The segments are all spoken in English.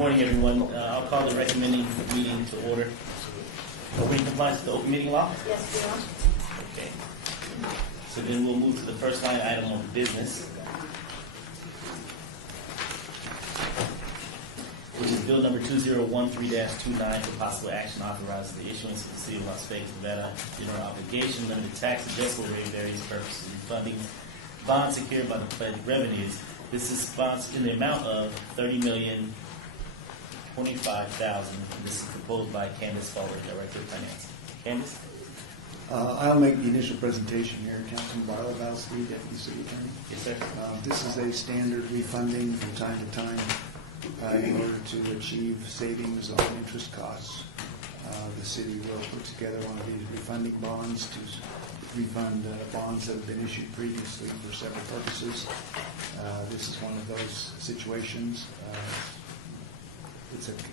morning, everyone. I'll call the recommending meeting to order. Are we in compliance with the open meeting law? Yes, we are. Okay. So then we'll move to the first line item of business, which is bill number 2013-29 for possible action authorizing the issuance of the City of Las Vegas, Nevada general obligation limited tax adjustable rate various purposes refunding bonds secured by the pledged revenues. This is bonds in the amount of $30,025,000. This is proposed by Candace Fowler, Director of Finance. Candace? I'll make the initial presentation here. Councilman Barlow, Val Street, Deputy City Attorney. Yes, sir. This is a standard refunding from time to time in order to achieve savings on interest costs. The city will put together one of these refunding bonds to refund bonds that have been issued previously for several purposes. This is one of those situations.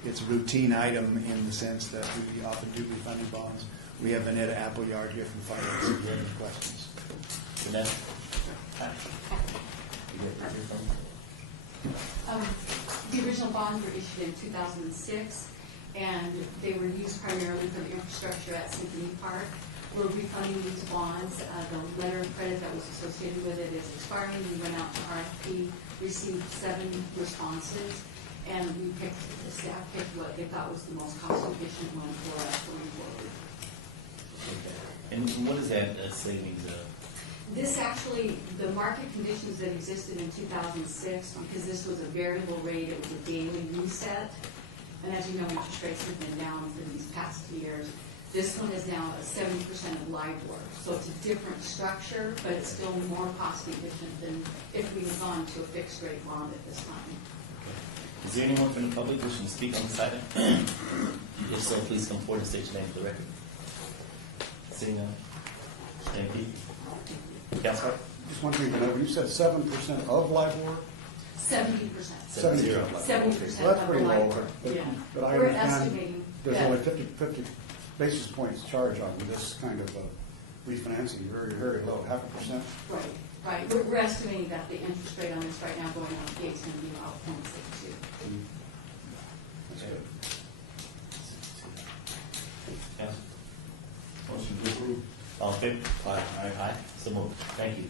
It's a routine item in the sense that we often do refunding bonds. We have Vanetta Appleyard here from Finance. If you have any questions. Vanetta? Hi. The original bonds were issued in 2006, and they were used primarily for the infrastructure at Symphony Park. We're refunding these bonds. The letter of credit that was associated with it is expiring. We went out to RFP, received 7 responses, and the staff picked what they thought was the most cost-efficient one for us going forward. Okay. And what is that savings of? This actually, the market conditions that existed in 2006, because this was a variable rate, it was a daily reset. And as you know, interest rates have been down for these past years. This one is now at 70% of LIBOR. So it's a different structure, but it's still more cost efficient than if we had gone to a fixed rate bond at this time. Is there anyone from the public wishing to speak on this item? If so, please come forward and state your name for the record. Seeing none. Thank you. Councilor? Just one thing, you said 7% of LIBOR? 70%. 70. 70% Well, that's of pretty low. LIBOR. Yeah. But I We're understand estimating there's that. only 50 basis points charge on this kind of refinancing, very, very low, 0.5%. Right. We're estimating that the interest rate on this right now going on the gate is going to be about 0.62. That's good. Yes. Motion to approve. All in favor? Aye. Aye. So moved. Thank you.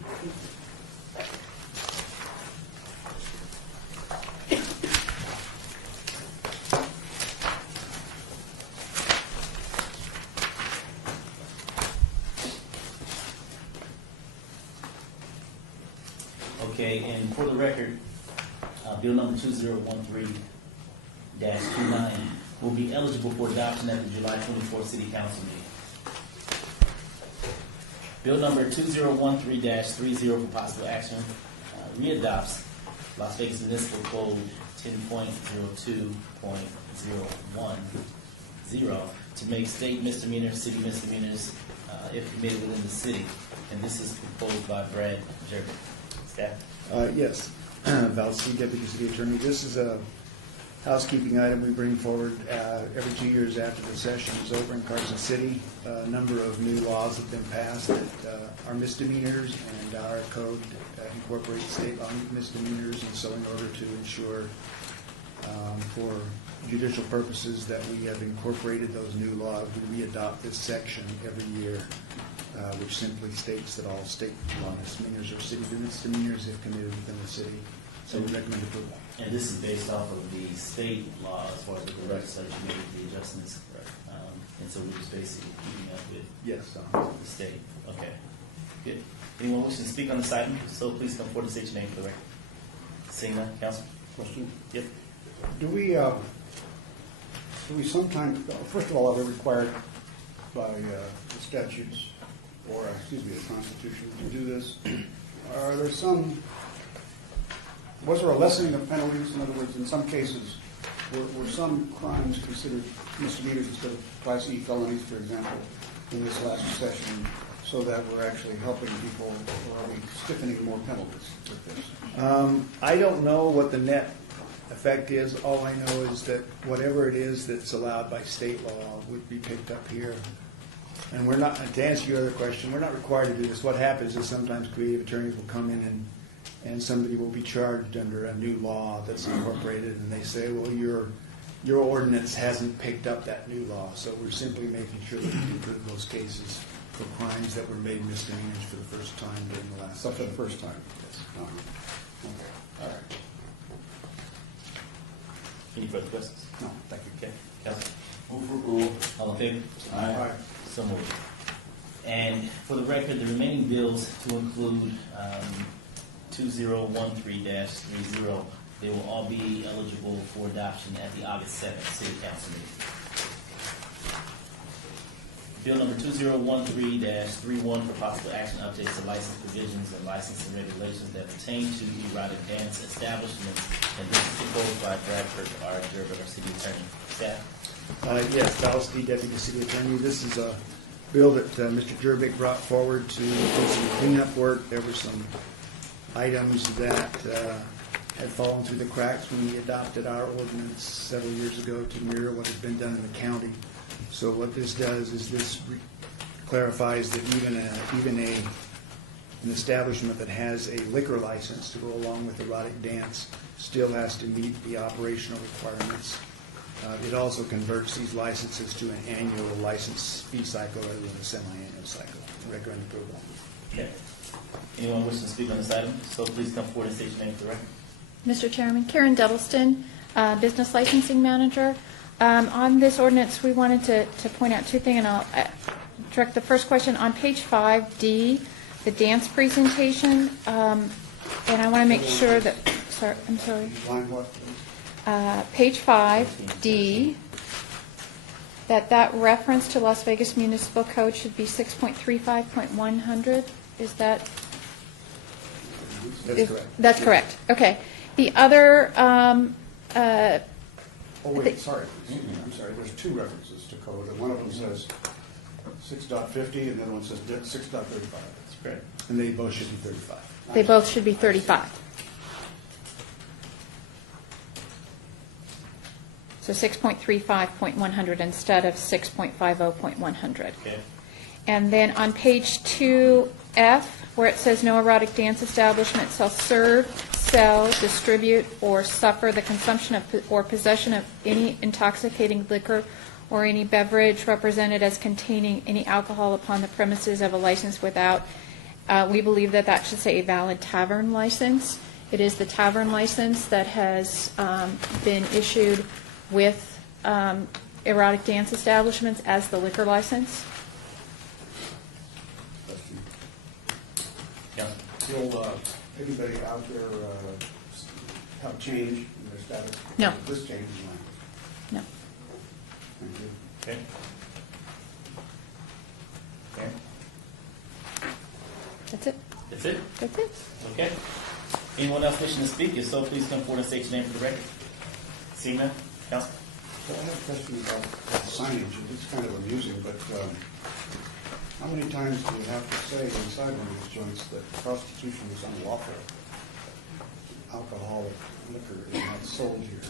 Okay, and for the record, bill number 2013-29 will be eligible for adoption at the July 24th City Council meeting. Bill number 2013-30 for possible action readopts Las Vegas Municipal Code 10.02.010 to make state misdemeanors city misdemeanors if committed within the city. And this is proposed by Brad Jerker. Staff? Yes. Val Street, Deputy City Attorney. This is a housekeeping item we bring forward every 2 years after the session is over in Carson City. A number of new laws have been passed that are misdemeanors, and our code incorporates state law misdemeanors, and so in order to ensure for judicial purposes that we have incorporated those new laws, we adopt this section every year, which simply states that all state law misdemeanors are city misdemeanors if committed within the city. So we recommend approval. And this is based off of the state law as far as the legislature made the adjustments. And so we're just basically keeping up with the state. Okay, good. Anyone wishing to speak on this item? So please come forward and state your name for the record. Seeing none, Council? Question? Yep. Do we sometimes, first of all, are they required by the statutes or, the Constitution to do this? Are there was there a lessening of penalties? In other words, in some cases, were some crimes considered misdemeanors instead of Class E felonies, for example, in this last session, so that we're actually helping people, or are we stiffening more penalties with this? I don't know what the net effect is. All I know is that whatever it is that's allowed by state law would be picked up here. And we're not, to answer your other question, we're not required to do this. What happens is sometimes creative attorneys will come in and somebody will be charged under a new law that's incorporated, and they say, well, your your ordinance hasn't picked up that new law, so we're simply making sure that we include those cases for crimes that were made misdemeanors for the first time during the last Except for session. the first time. Yes. Okay, all right. Any further questions? No, thank you. Okay, Council. Move for approval. All in favor? Aye. So moved. And for the record, the remaining bills to include 2013-30, they will all be eligible for adoption at the August 7th City Council meeting. Bill number 2013-31 for possible action updates to license provisions and licensing regulations that pertain to erotic dance establishments. And this is proposed by Bradford R. Durbin, our city attorney. Staff? Yes, Valsky, Deputy City Attorney. This is a bill that Mr. Jerbick brought forward to do some cleanup work. There were some items that had fallen through the cracks when we adopted our ordinance several years ago to mirror what has been done in the county. So what this does is this clarifies that even an establishment that has a liquor license to go along with erotic dance still has to meet the operational requirements. It also converts these licenses to an annual license fee cycle rather than a semi-annual cycle. Recommend approval. Okay. Anyone wishing to speak on this item? So please come forward and state your name for the record. Mr. Chairman, Karen Develston, Business Licensing Manager. On this ordinance, we wanted to point out two things, and I'll direct the first question on page 5D, the dance presentation, and I want to make sure that, I'm sorry, Line what, please? page 5D, that reference to Las Vegas Municipal Code should be 6.35.100. Is that? That's correct. That's correct. Okay. The other, Oh, wait, sorry. I'm sorry, there's two references to code, and one of them says 6.50, and the other one says 6.35. That's correct. And they both should be 35. they both should be 35. So 6.35.100 instead of 6.50.100. Okay. And then on page 2F, where it says no erotic dance establishment shall serve, sell, distribute, or suffer the consumption of or possession of any intoxicating liquor or any beverage represented as containing any alcohol upon the premises of a license without, we believe that should say a valid tavern license. It is the tavern license that has been issued with erotic dance establishments as the liquor license. Question. Yeah. Will anybody out there have change in their status? No. This change in language. No. Thank you. Okay. Okay. That's it. That's it? That's it. Okay. Anyone else wishing to speak? If so, please come forward and state your name for the record. Seeing none? Council? So I have a question about signage, and it's kind of amusing, but how many times do you have to say inside one of these joints that prostitution is unlawful? Alcoholic liquor is not sold here.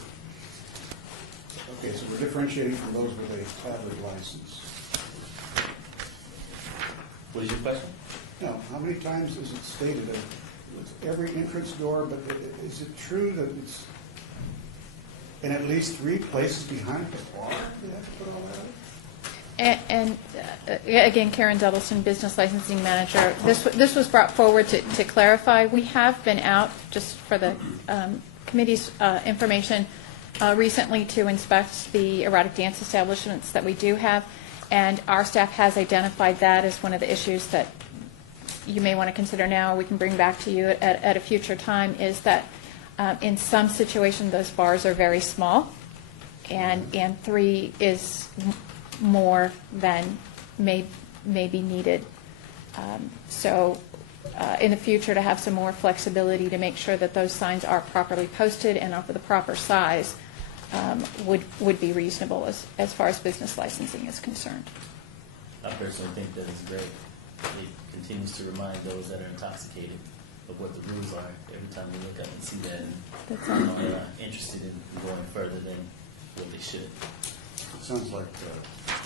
Okay, so we're differentiating from those with a tavern license. What is your question? Now, how many times is it stated that with every entrance door, but is it true that it's in at least 3 places behind the bar? Do you have to put all that out? And again, Karen Duddleson, Business Licensing Manager. This was brought forward to clarify. We have been out, just for the committee's information, recently to inspect the erotic dance establishments that we do have, and our staff has identified that as one of the issues that you may want to consider now, or we can bring back to you at a future time, is that in some situations those bars are very small, and 3 is more than may be needed. So in the future, to have some more flexibility to make sure that those signs are properly posted and of the proper size would be reasonable as far as business licensing is concerned. I personally think that it's great. It continues to remind those that are intoxicated of what the rules are every time they look up and see that, and That's are interested in going further than what they should. It sounds like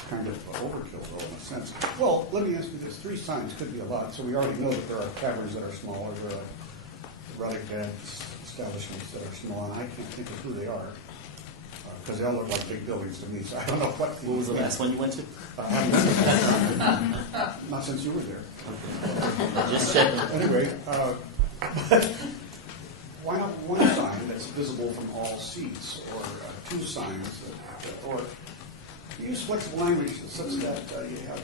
kind of overkill, though, in a sense. Well, let me ask you this. 3 signs could be a lot, so we already know that there are taverns that are smaller, there are erotic dance establishments that are small, and I can't think of who they are. because they all look like big buildings to me, so I don't know what. What was the last one you went to? Not since you were there. Just checking. Anyway, why not one sign that's visible from all seats, or two signs, or use flexible language such that you have,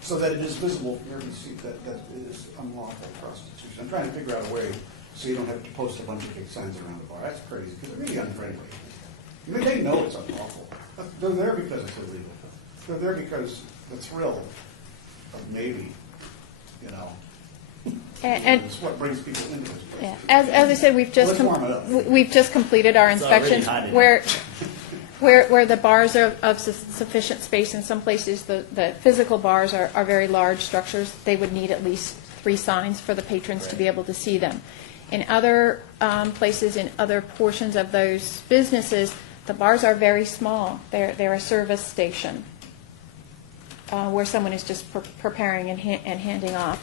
so that it is visible from every seat that it is unlawful prostitution. I'm trying to figure out a way so you don't have to post a bunch of big signs around the bar. That's crazy, because they're really unfriendly. I mean, they know it's unlawful. They're there because it's illegal. They're there because the thrill of maybe, you know, And, it's what brings people into this place. yeah, as I said, we've just, Let's warm it up. we've just completed our It's already inspections hot in where the bars are of sufficient space. In some places, the physical bars are very large structures. They would need at least 3 signs for the patrons to be able to see them. In other places, in other portions of those businesses, the bars are very small. They're a service station where someone is just preparing and handing off,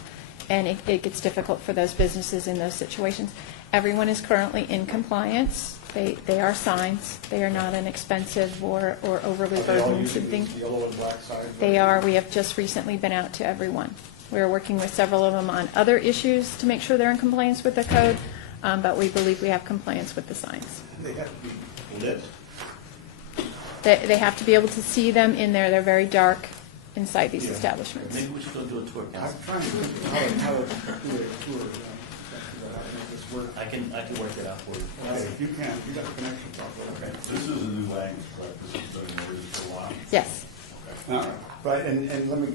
and it gets difficult for those businesses in those situations. Everyone is currently in compliance. They are signs. They are not an expensive or overly Are they all burdensome using thing. these yellow and black signs? They are. We have just recently been out to everyone. We're working with several of them on other issues to make sure they're in compliance with the code, but we believe we have compliance with the signs. They have to be lit. They have to be able to see them in there. They're very dark inside these Yeah. establishments. Maybe we should go do a tour, I'm council. trying to think how to do a tour, how to make this work. I can work it out for you. Okay, if you can, you got a connection, probably. This is a new language, correct? This has been in orders for a while. Yes. All right. Right, and let me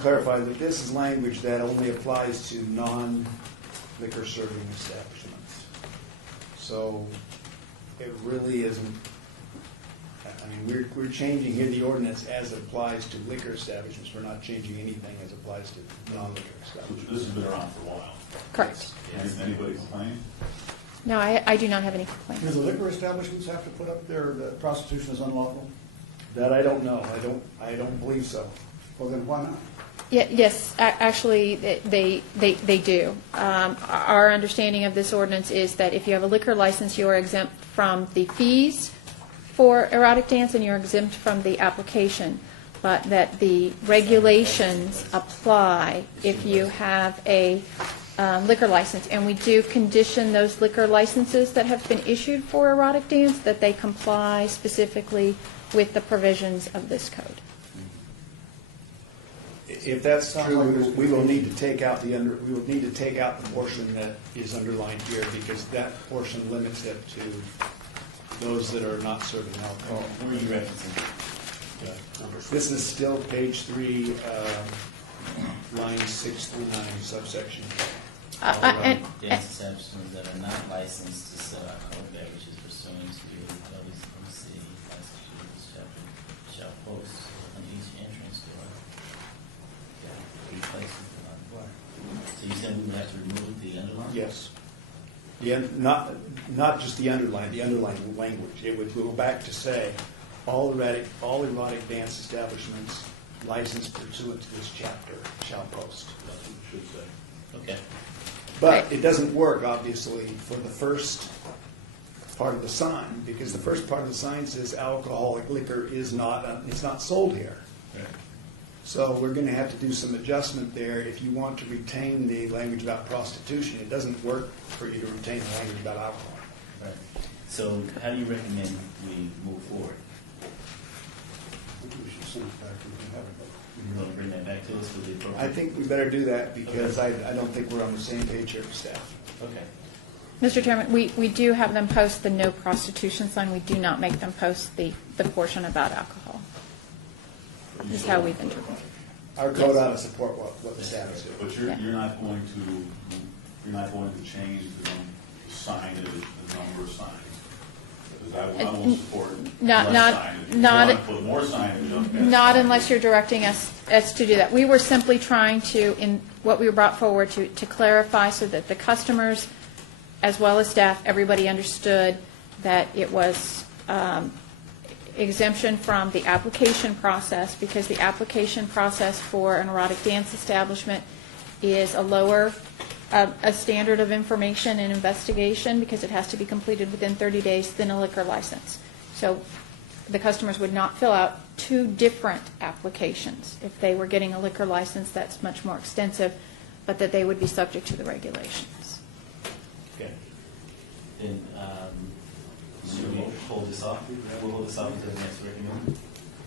clarify that this is language that only applies to non-liquor serving establishments. So it really isn't, I mean, we're changing here the ordinance as it applies to liquor establishments. We're not changing anything as it applies to non-liquor establishments. This has been around for a while. Correct. Anybody complain? No, I do not have any Do complaints. the liquor establishments have to put up that prostitution is unlawful? That I don't know. I don't believe so. Well, then why not? Yes, actually, they do. Our understanding of this ordinance is that if you have a liquor license, you are exempt from the fees for erotic dance, and you're exempt from the application, but that the regulations apply if you have a liquor license. And we do condition those liquor licenses that have been issued for erotic dance that they comply specifically with the provisions of this code. If that's true, we will need to take out we will need to take out the portion that is underlined here, because that portion limits it to those that are not serving alcohol. Where are you referencing? This is still page 3, lines 6 through 9, subsection. All and- dance establishments that are not licensed to sell alcoholic beverages pursuant to WCC license shall post on each entrance door. Yeah, each license for non-bar. So you said we would have to remove the underline? Yes. Not just the underline language. It would go back to say, all erotic dance establishments licensed pursuant to this chapter shall post. That's what it should say. Okay. But it doesn't work, obviously, for the first part of the sign, because the first part of the sign says alcoholic liquor is not, it's not sold here. Right. So we're going to have to do some adjustment there. If you want to retain the language about prostitution, it doesn't work for you to retain the language about alcohol. Right. So how do you recommend we move forward? I think we should send it back and we can have it. You want to bring that back to us with the appropriate? I think we better do that, because I don't think we're on the same page here with staff. Okay. Mr. Chairman, we do have them post the no prostitution sign. We do not make them post the portion about alcohol. Is how we've interpreted. Our code ought to support what the staff is doing. But Yeah. you're not going to change the signage, the number of signs. Because I will support Not- less not- signage. If not- you want to put more signage up. that's Not fine. unless you're directing us to do that. We were simply trying to, in what we brought forward, to clarify so that the customers, as well as staff, everybody understood that it was exemption from the application process, because the application process for an erotic dance establishment is a lower a standard of information and investigation, because it has to be completed within 30 days than a liquor license. So the customers would not fill out two different applications. If they were getting a liquor license, that's much more extensive, but that they would be subject to the regulations. Okay. Then, should we hold this off? We'll hold this off until the next recommendation.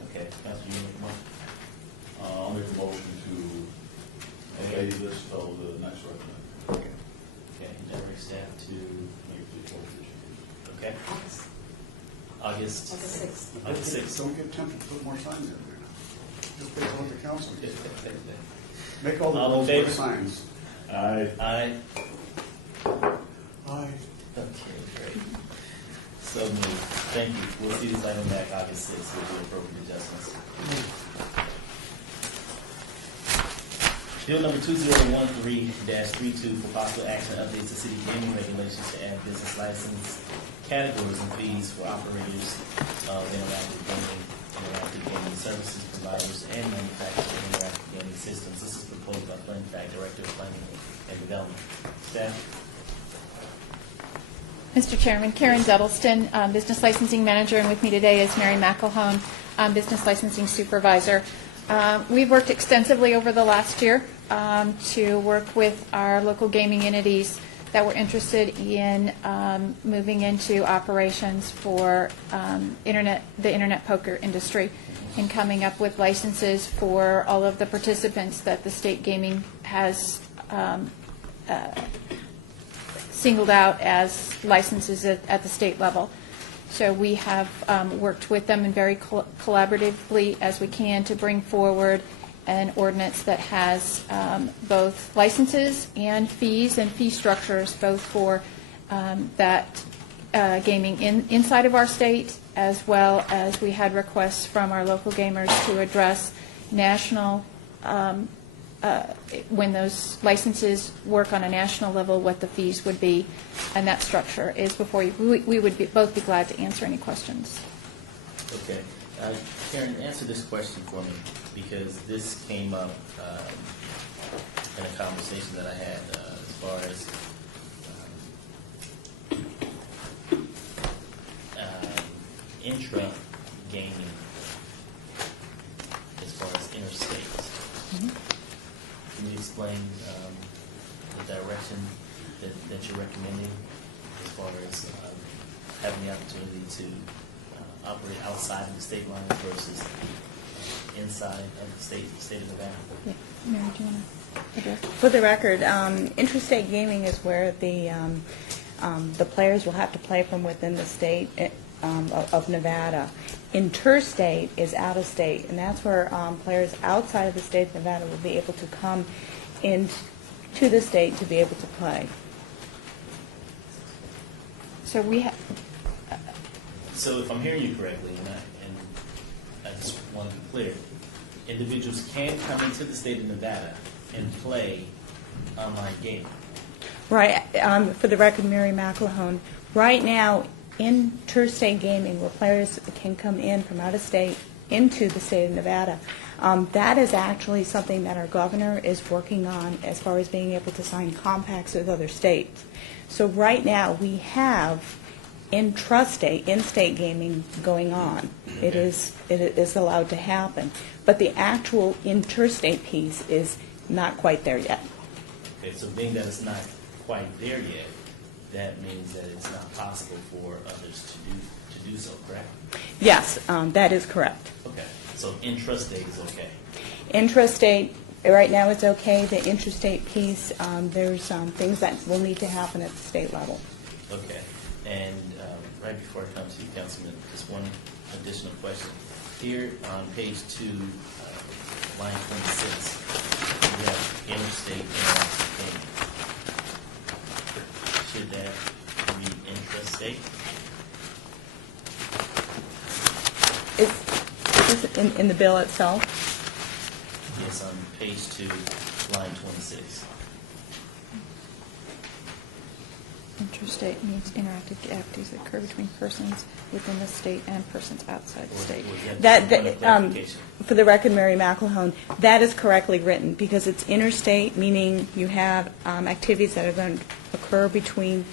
Okay, Councilman, you make a motion? I'll make a motion to obey this till the next recommendation. Okay, direct staff to, Make the appropriate. okay, August. August 6th. August 6th. Don't get tempted to put more signs in there. Just based on what the council says. Make all the All in rules favor? for signs. Aye. Aye. Aye. Okay, great. So moved. Thank you. We'll see this item back August 6th with the appropriate adjustments. Bill number 2013-32 for possible action updates to city gaming regulations to add business license categories and fees for operators of interactive gaming services providers, and manufacturers of interactive gaming systems. This is proposed by Glenn Fack, Director of Planning and Development. Staff? Mr. Chairman, Karen Duddleston, Business Licensing Manager, and with me today is Mary McElhone, Business Licensing Supervisor. We've worked extensively over the last year to work with our local gaming entities that were interested in moving into operations for the internet poker industry and coming up with licenses for all of the participants that the state gaming has singled out as licenses at the state level. So we have worked with them and very collaboratively as we can to bring forward an ordinance that has both licenses and fee structures, both for that gaming inside of our state, as well as we had requests from our local gamers to address national, when those licenses work on a national level, what the fees would be, and that structure is before you. We would both be glad to answer any questions. Okay. Karen, answer this question for me, because this came up in a conversation that I had as far as intra-gaming, as far as interstate. Mm-hmm. Can you explain the direction that you're recommending as far as having the opportunity to operate outside of the state line versus inside of the state of Nevada? Yeah. Mary, do you want to address? For the record, interstate gaming is where the players will have to play from within the state of Nevada. Interstate is out of state, and that's where players outside of the state of Nevada will be able to come into the state to be able to play. So we have. So if I'm hearing you correctly, and I just want to be clear, individuals can come into the state of Nevada and play online gaming. Right. For the record, Mary McElhone, right now, interstate gaming, where players can come in from out of state into the state of Nevada, that is actually something that our governor is working on as far as being able to sign compacts with other states. So right now, we have intrastate, in-state gaming going on. It is allowed to happen. But the actual interstate piece is not quite there yet. Okay, so being that it's not quite there yet, that means that it's not possible for others to do so, correct? Yes, that is correct. Okay, so intrastate is okay. Intrastate, right now it's okay. The interstate piece, there's things that will need to happen at the state level. Okay, and right before I come to you, Councilman, just one additional question. Here on page 2, line 26, we have interstate interactive gaming. Should that be intrastate? Is it in the bill itself? Yes, on page 2, line 26. Interstate means interactive activities that occur between persons within the state and persons outside the state. For the record, Mary McElhone, that is correctly written because it's interstate, meaning you have activities that are going to occur between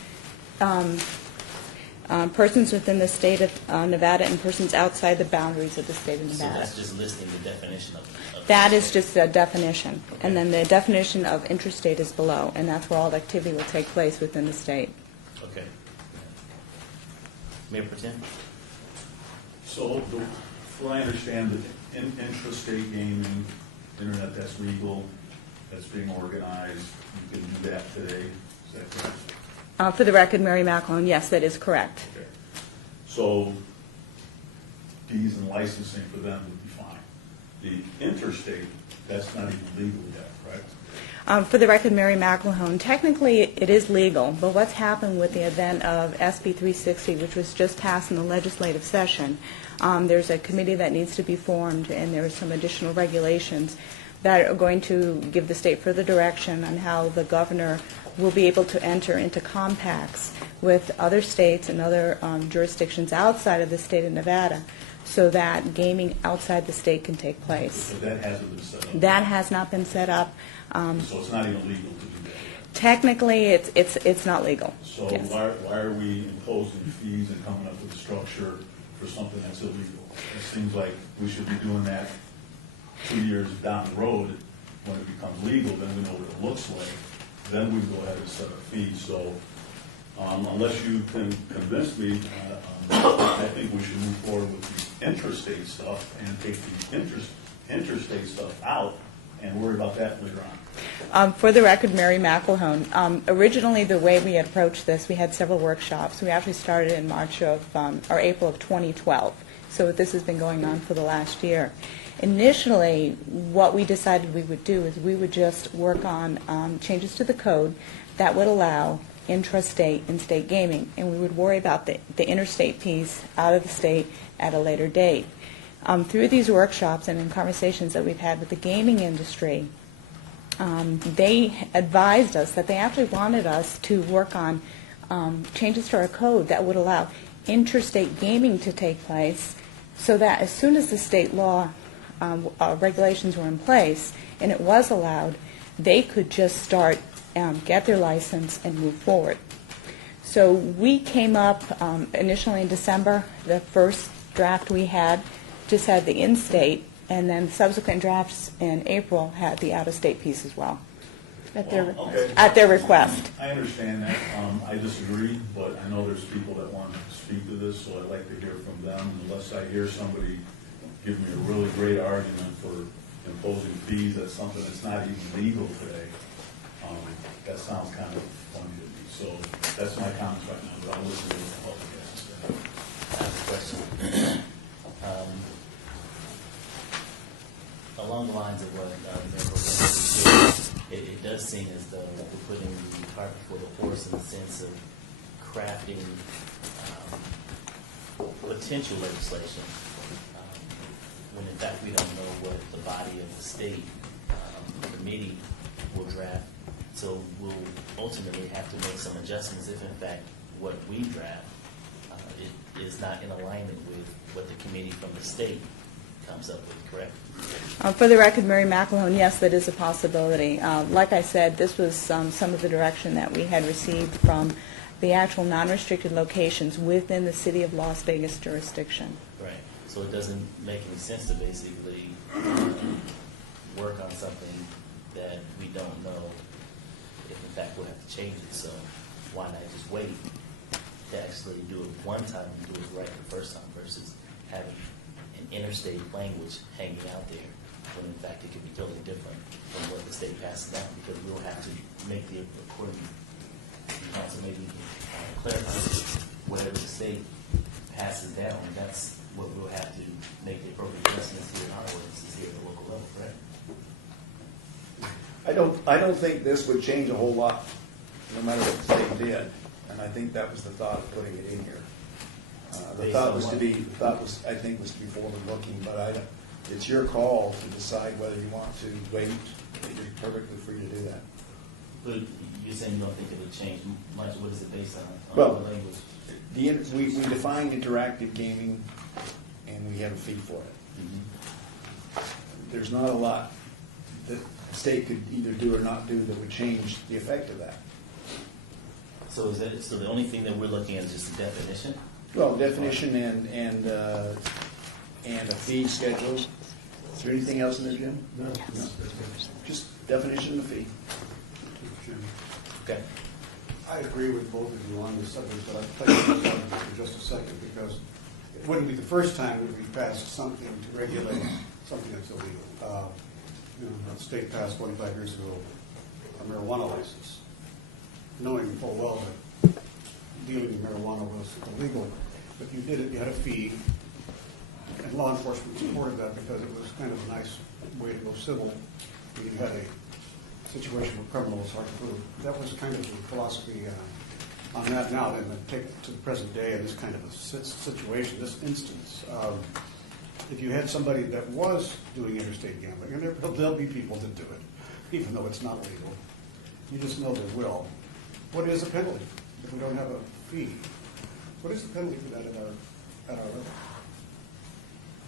persons within the state of Nevada and persons outside the boundaries of the state of So Nevada. that's just listing the definition of. That is just a definition. Okay. And then the definition of interstate is below, and that's where all the activity will take place within the state. Okay. Mayor Pretend? So, what I understand, that intrastate gaming, internet, that's legal, that's being organized, you can do that today, is that correct? For the record, Mary McElhone, yes, that is correct. Okay. So, fees and licensing for them would be fine. The interstate, that's not even legal yet, correct? For the record, Mary McElhone, technically it is legal, but what's happened with the event of SB 360, which was just passed in the legislative session, there's a committee that needs to be formed, and there are some additional regulations that are going to give the state further direction on how the governor will be able to enter into compacts with other states and other jurisdictions outside of the state of Nevada so that gaming outside the state can take place. But that hasn't been set up. That has not been set up. So it's not even legal to do that yet. Technically, it's not legal. So Yes. why are we imposing fees and coming up with a structure for something that's illegal? It seems like we should be doing that 2 years down the road. When it becomes legal, then we know what it looks like. Then we go ahead and set a fee. So unless you can convince me, I think we should move forward with the interstate stuff and take the interstate stuff out and worry about that later on. For the record, Mary McElhone, originally the way we had approached this, we had several workshops. We actually started in April of 2012. So this has been going on for the last year. Initially, what we decided we would do is we would just work on changes to the code that would allow intrastate and state gaming, and we would worry about the interstate piece out of the state at a later date. Through these workshops and in conversations that we've had with the gaming industry, they advised us that they actually wanted us to work on changes to our code that would allow interstate gaming to take place so that as soon as the state law regulations were in place and it was allowed, they could just start, get their license and move forward. So we came up initially in December. The first draft we had just had the in-state, and then subsequent drafts in April had the out-of-state piece as well, at their request. I understand that. I disagree, but I know there's people that want to speak to this, so I'd like to hear from them. Unless I hear somebody give me a really great argument for imposing fees, that's something that's not even legal today. That sounds kind of funny to me. So that's my comments right now, but I'll listen to what the public has to say. I have a question. Along the lines of what Mayor Pro Tem said, it does seem as though we're putting the cart before the horse in the sense of crafting potential legislation, when in fact we don't know what the body of the state committee will draft. So we'll ultimately have to make some adjustments if in fact what we draft is not in alignment with what the committee from the state comes up with, correct? For the record, Mary McElhone, yes, that is a possibility. Like I said, this was some of the direction that we had received from the actual non-restricted locations within the city of Las Vegas jurisdiction. Right. So it doesn't make any sense to basically work on something that we don't know if in fact we'll have to change it. So why not just wait to actually do it one time and do it right the first time versus having an interstate language hanging out there when in fact it could be totally different from what the state passes down, because we'll have to make the according council maybe clarify whatever the state passes down. That's what we'll have to make the appropriate adjustments here in our ordinances here at the local level, correct? I don't think this would change a whole lot, no matter what the state did, and I think that was the thought of putting it in here. The thought was, I think, was to be forward-looking, but it's your call to decide whether you want to wait. You're perfectly free to do that. But you're saying you don't think it would change much. What is it based on? Well, the language? We defined interactive gaming, and we have a fee for it. There's not a lot that the state could either do or not do that would change the effect of that. So is that, so the only thing that we're looking at is just the definition? Well, definition and a fee schedule. Is there anything else in there, Jim? No. Just definition and fee. Mr. Chairman. Okay. I agree with both of you on this subject, but I'll tell you for just a second, because it wouldn't be the first time that we passed something to regulate something that's illegal. The state passed 25 years ago a marijuana license, knowing full well that dealing with marijuana was illegal. But you did it, you had a fee, and law enforcement supported that because it was kind of a nice way to go civil. You had a situation where criminal was hard to prove. That was kind of the philosophy on that now. Then take it to the present day in this kind of a situation, this instance. If you had somebody that was doing interstate gambling, and there'll be people that do it, even though it's not legal, you just know there will. What is the penalty if we don't have a fee? What is the penalty for that at our level?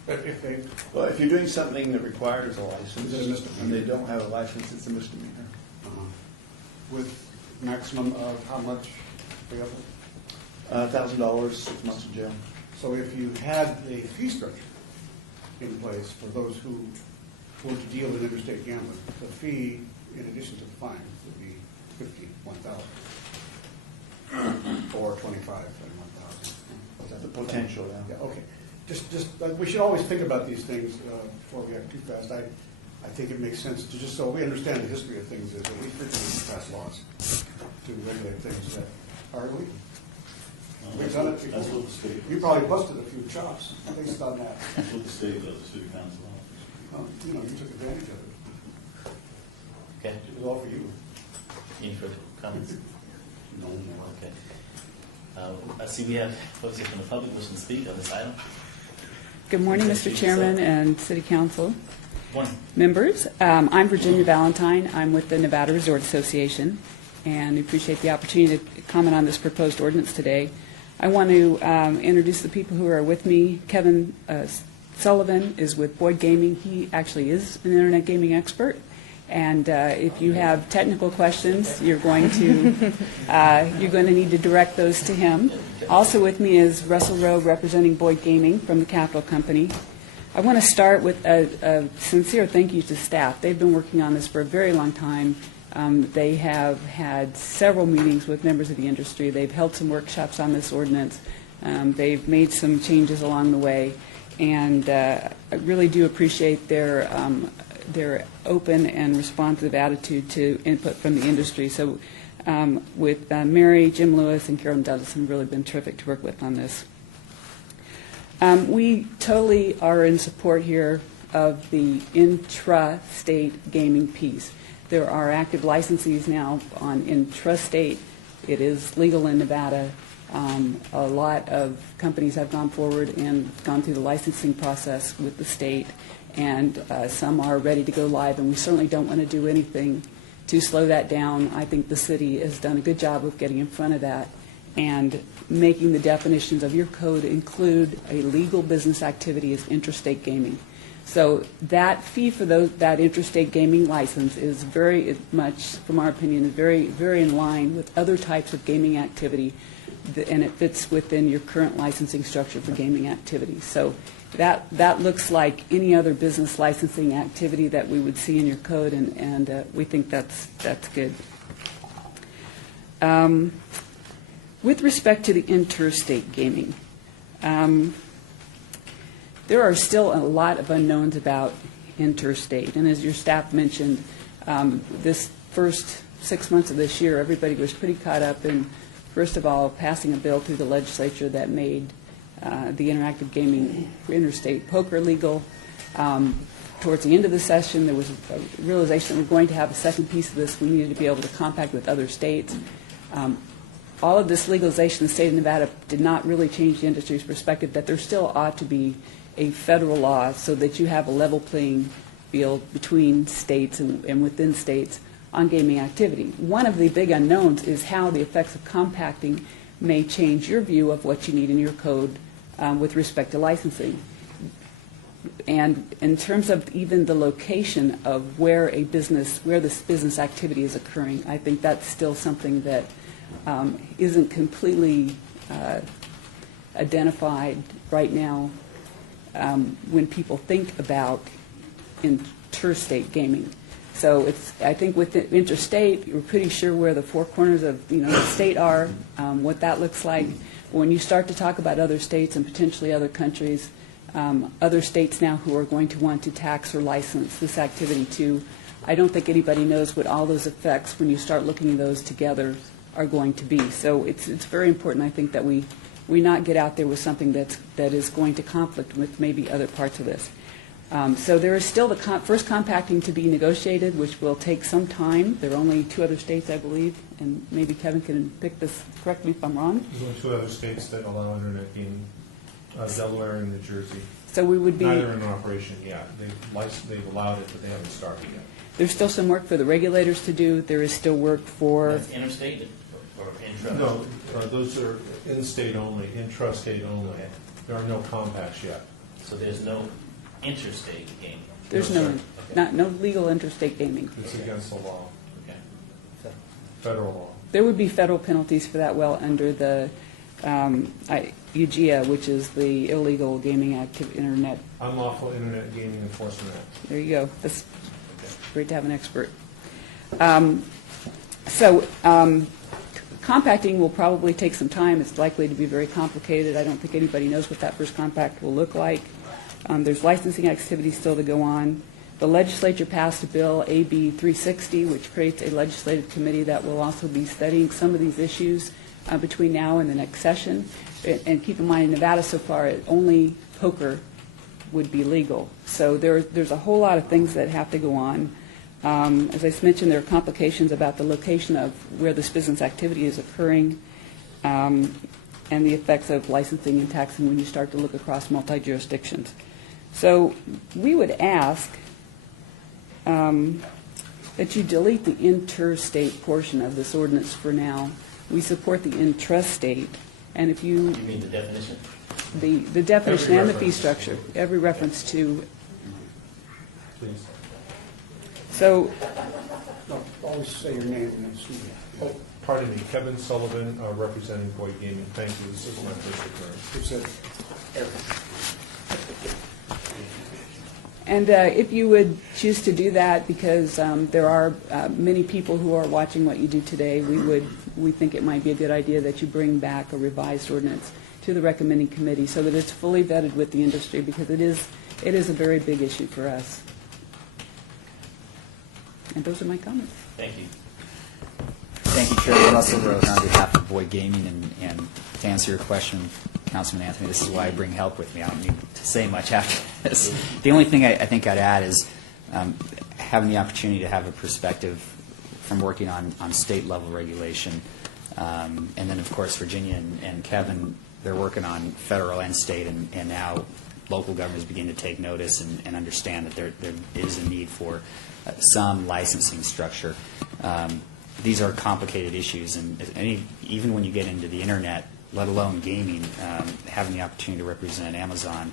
If they, Well, if you're doing something that requires a license, Is it a misdemeanor? and they don't have a license, it's a misdemeanor. with maximum of how much payable? $1,000, 6 months in jail. So if you had a fee structure in place for those who were to deal in interstate gambling, the fee, in addition to the fine, would be $51,000 or $25,000, $21,000. The potential, yeah. Yeah, okay. Just we should always think about these things before we act too fast. I think it makes sense to just so we understand the history of things is that we frequently pass laws to regulate things that are illegal. We've done it That's before. what the state. You probably busted a few chops based on that. That's what the state does, the city council. You took advantage of it. Okay. It was all for you. Any further comments? No. Okay. I see we have folks here from the public wishing to speak on this item. Good morning, Thank you, Mr. Chairman Lisa. and City Council Morning. members. I'm Virginia Valentine. I'm with the Nevada Resort Association, and we appreciate the opportunity to comment on this proposed ordinance today. I want to introduce the people who are with me. Kevin Sullivan is with Boyd Gaming. He actually is an internet gaming expert. And if you have technical questions, you're going to need to direct those to him. Also with me is Russell Rowe, representing Boyd Gaming from the Capital Company. I want to start with a sincere thank you to staff. They've been working on this for a very long time. They have had several meetings with members of the industry. They've held some workshops on this ordinance. They've made some changes along the way, and I really do appreciate their open and responsive attitude to input from the industry. So with Mary, Jim Lewis, and Carolyn Douglas have really been terrific to work with on this. We totally are in support here of the intra-state gaming piece. There are active licensees now on intrastate. It is legal in Nevada. A lot of companies have gone forward and gone through the licensing process with the state, and some are ready to go live, and we certainly don't want to do anything to slow that down. I think the city has done a good job of getting in front of that and making the definitions of your code include a legal business activity as interstate gaming. So that fee for that interstate gaming license is very much, from our opinion, very, very in line with other types of gaming activity, and it fits within your current licensing structure for gaming activity. So that looks like any other business licensing activity that we would see in your code, and we think that's good. With respect to the interstate gaming, there are still a lot of unknowns about interstate. And as your staff mentioned, this first 6 months of this year, everybody was pretty caught up in, first of all, passing a bill through the legislature that made the interactive gaming for interstate poker legal. Towards the end of the session, there was a realization that we're going to have a second piece of this. We needed to be able to compact with other states. All of this legalization in the state of Nevada did not really change the industry's perspective that there still ought to be a federal law so that you have a level playing field between states and within states on gaming activity. One of the big unknowns is how the effects of compacting may change your view of what you need in your code with respect to licensing. And in terms of even the location of where this business activity is occurring, I think that's still something that isn't completely identified right now when people think about interstate gaming. So I think with the interstate, we're pretty sure where the four corners of the state are, what that looks like. When you start to talk about other states and potentially other countries, other states now who are going to want to tax or license this activity too, I don't think anybody knows what all those effects, when you start looking at those together, are going to be. So it's very important, I think, that we not get out there with something that is going to conflict with maybe other parts of this. So there is still the first compacting to be negotiated, which will take some time. There are only 2 other states, I believe, and maybe Kevin can pick this, correct me if I'm wrong. There's only 2 other states that allow internet gaming, Delaware and New Jersey. So we would be... Neither in operation yet. They've allowed it, but they haven't started yet. There's still some work for the regulators to do. There is still work for... That's interstate or intra? No, those are in-state only, intrastate only. Okay. There are no compacts yet. So there's no interstate gaming? There's No, no, sir. no legal interstate gaming. It's against the law, Okay. federal law. There would be federal penalties for that well under the UGA, which is the Illegal Gaming Internet. Unlawful Internet Gaming Enforcement Act. There you go. That's great to have an expert. Compacting will probably take some time. It's likely to be very complicated. I don't think anybody knows what that first compact will look like. There's licensing activities still to go on. The legislature passed a bill, AB 360, which creates a legislative committee that will also be studying some of these issues between now and the next session. And keep in mind, in Nevada so far, only poker would be legal. So there's a whole lot of things that have to go on. As I mentioned, there are complications about the location of where this business activity is occurring, and the effects of licensing and taxing when you start to look across multi-jurisdictions. So we would ask that you delete the interstate portion of this ordinance for now. We support the intrastate, and if You mean the definition? the definition Every and the fee reference. structure, every reference to, Please. so No, always say your name and then speak. Oh, pardon me, Kevin Sullivan, representing Boyd Gaming. Thank you. This is my first appearance. It's And if you would choose to do that, because there are many people who are watching what you do today, we think it might be a good idea that you bring back a revised ordinance to the recommending committee so that it's fully vetted with the industry, because it is a very big issue for us. And those are my comments. Thank you. Thank you, Chairman Russell Rose, on behalf of Boyd Gaming. And to answer your question, Councilman Anthony, this is why I bring help with me. I don't need to say much after this. The only thing I think I'd add is having the opportunity to have a perspective from working on state-level regulation. And then, of course, Virginia and Kevin, they're working on federal and state, and now local governments begin to take notice and understand that there is a need for some licensing structure. These are complicated issues, and even when you get into the internet, let alone gaming, having the opportunity to represent Amazon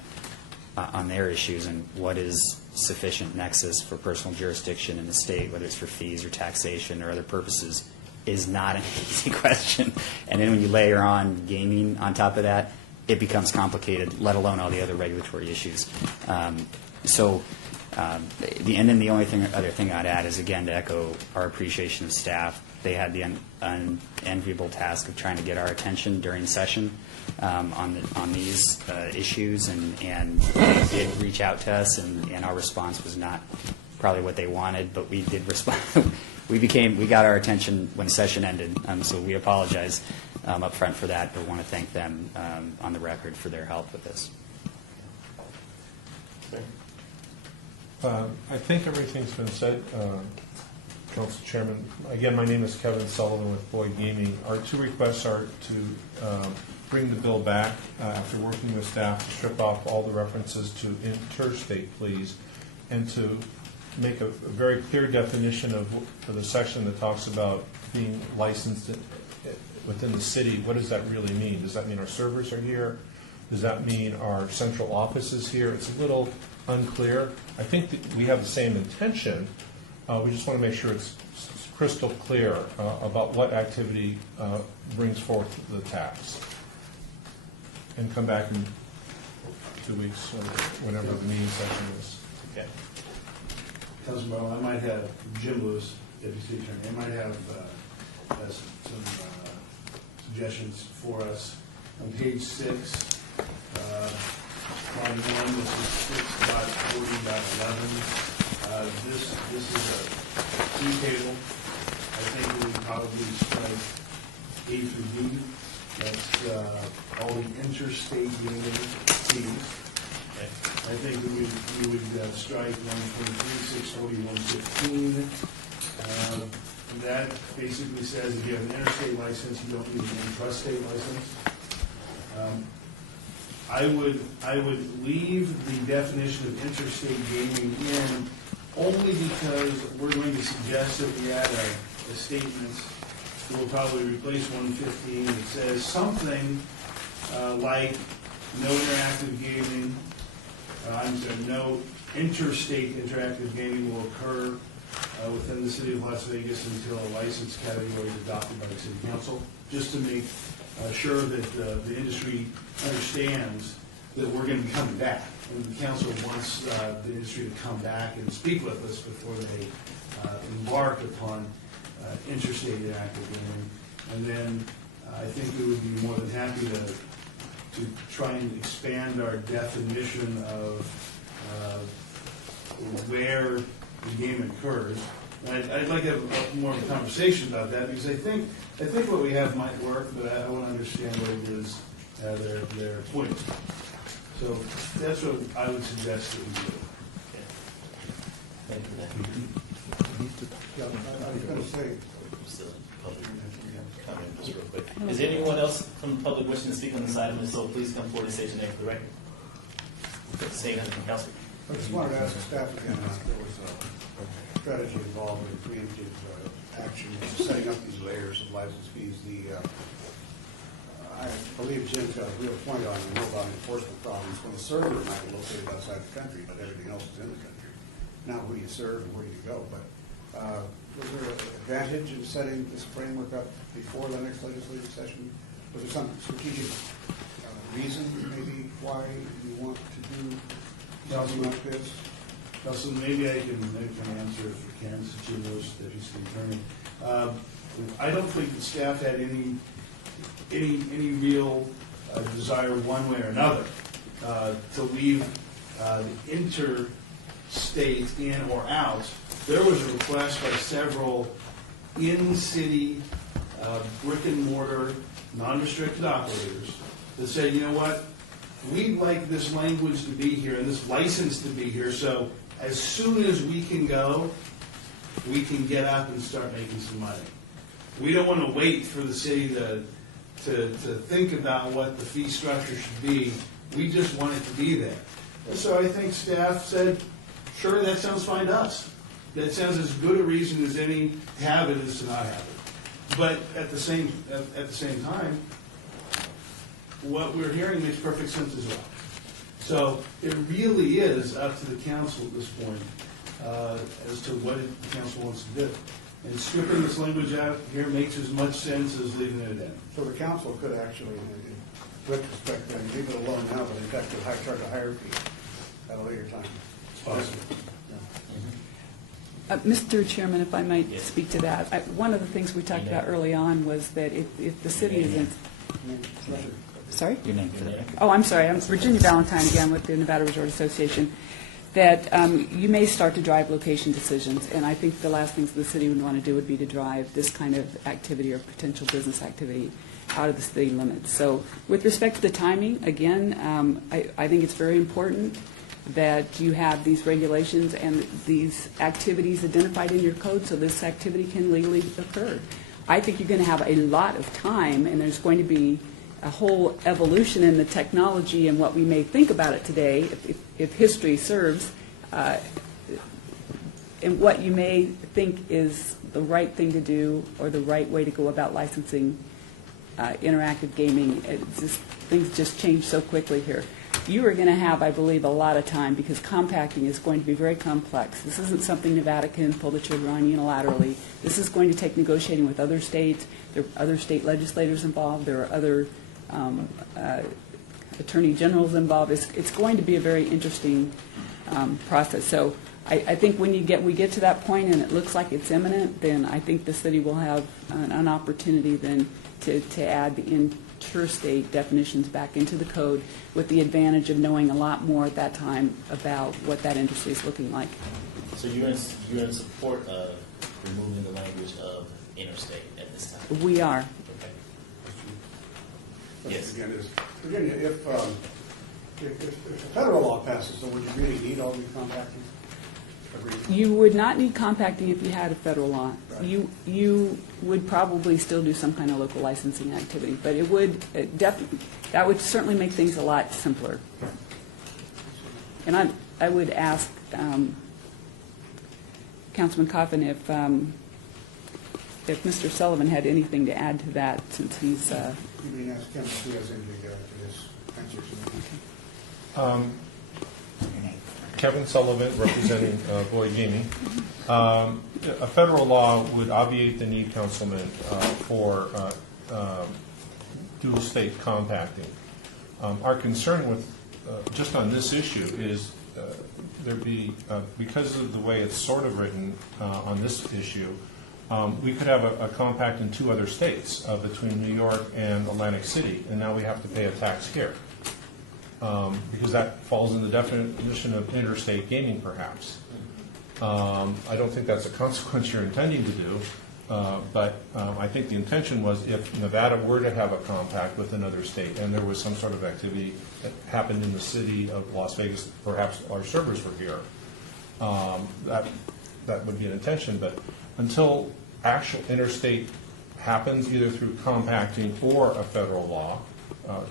on their issues and what is sufficient nexus for personal jurisdiction in the state, whether it's for fees or taxation or other purposes, is not an easy question. And then when you layer on gaming on top of that, it becomes complicated, let alone all the other regulatory issues. And then the only other thing I'd add is, again, to echo our appreciation of staff. They had the unenviable task of trying to get our attention during session on these issues, and they did reach out to us, and our response was not probably what they wanted, but we did respond. We got our attention when session ended, so we apologize up front for that, but want to thank them on the record for their help with this. I think everything's been said, Council Chairman. Again, my name is Kevin Sullivan with Boyd Gaming. Our two requests are to bring the bill back after working with staff to strip off all the references to interstate, please, and to make a very clear definition for the section that talks about being licensed within the city. What does that really mean? Does that mean our servers are here? Does that mean our central office is here? It's a little unclear. I think that we have the same intention. We just want to make sure it's crystal clear about what activity brings forth the tax. And come back in 2 weeks, or whenever the meeting session is. Okay. Councilman Barlow, I might have Jim Lewis, Deputy City Attorney, I might have some suggestions for us. On page 6, line 1, this is 6.40.11. This is a fee table. I think we would probably strike A through D. That's all the interstate gaming fees. I think we would strike 123, 640, 115. That basically says if you have an interstate license, you don't need an intrastate license. I would leave the definition of interstate gaming in only because we're going to suggest that we add a statement. We'll probably replace 115 that says something like no interactive gaming. No interstate interactive gaming will occur within the city of Las Vegas until a license category is adopted by the city council, just to make sure that the industry understands that we're going to be coming back. And the council wants the industry to come back and speak with us before they embark upon interstate interactive gaming. And then I think we would be more than happy to try and expand our definition of where the game occurs. And I'd like to have more of a conversation about that, because I think what we have might work, but I want to understand what it is their point. So that's what I would suggest that we do. Thank you. Yeah, I was going to say, Comment just real quick. Is there anyone else from the public wishing to speak on this item? If so, please come forward and state your name for the record. Saying anything from council. I just wanted to ask the staff again, there was a strategy involved in preemptive action, setting up these layers of license fees. I believe Jim's got a real point on the mobile enforcement problems when the server might be located outside the country, but everything else is in the country. Now, who do you serve and where do you go? But was there an advantage in setting this framework up before the next legislative session? Was there some strategic reason maybe why you want to do something like this? Nelson, maybe I can answer if you can, since you know that he's the attorney. I don't think the staff had any real desire one way or another to leave the interstate in or out. There was a request by several in-city brick and mortar non-restricted operators that said, you know what, we'd like this language to be here and this license to be here, so as soon as we can go, we can get up and start making some money. We don't want to wait for the city to think about what the fee structure should be. We just want it to be there. And so I think staff said, sure, that sounds fine to us. That sounds as good a reason as any to have it as to not have it. But at the same time, what we're hearing makes perfect sense as well. So it really is up to the council at this point as to what the council wants to do. And stripping this language out here makes as much sense as leaving it in. So the council could actually, in retrospect, then leave it alone now, but in fact, could charge a higher fee at a later time. It's possible. Mr. Chairman, if I might Yes. speak to that, one of the things we talked about early on was that if the city isn't, sorry? Your name for the record. Oh, I'm sorry, I'm Virginia Valentine again with the Nevada Resort Association, that you may start to drive location decisions, and I think the last things the city would want to do would be to drive this kind of activity or potential business activity out of the city limits. So with respect to the timing, again, I think it's very important that you have these regulations and these activities identified in your code so this activity can legally occur. I think you're going to have a lot of time, and there's going to be a whole evolution in the technology and what we may think about it today, if history serves, and what you may think is the right thing to do or the right way to go about licensing interactive gaming. Things just change so quickly here. you are going to have, I believe, a lot of time because compacting is going to be very complex. This isn't something Nevada can pull the trigger on unilaterally. This is going to take negotiating with other states. There are other state legislators involved. There are other attorney generals involved. It's going to be a very interesting process. So I think when we get to that point and it looks like it's imminent, then I think the city will have an opportunity then to add the interstate definitions back into the code with the advantage of knowing a lot more at that time about what that interstate is looking like. So you're in support of removing the language of interstate at this time? We are. Okay. Yes. Yes. Virginia, if the federal law passes, then would you really need all these compacting? You would not need compacting if you had a federal law. Right. You would probably still do some kind of local licensing activity, but it would definitely, that would certainly make things a lot simpler. And I would ask Councilman Coffin if Mr. Sullivan had anything to add to that, since he's. You mean ask him if he has anything to his answers? Kevin Sullivan, representing Boyd Gaming. A federal law would obviate the need, Councilman, for dual state compacting. Our concern with, just on this issue, is there'd be, because of the way it's sort of written on this issue, we could have a compact in 2 other states between New York and Atlantic City, and now we have to pay a tax here. Because that falls in the definition of interstate gaming, perhaps. I don't think that's a consequence you're intending to do, but I think the intention was if Nevada were to have a compact with another state and there was some sort of activity that happened in the city of Las Vegas, perhaps our servers were here, that would be an intention. But until actual interstate happens, either through compacting or a federal law,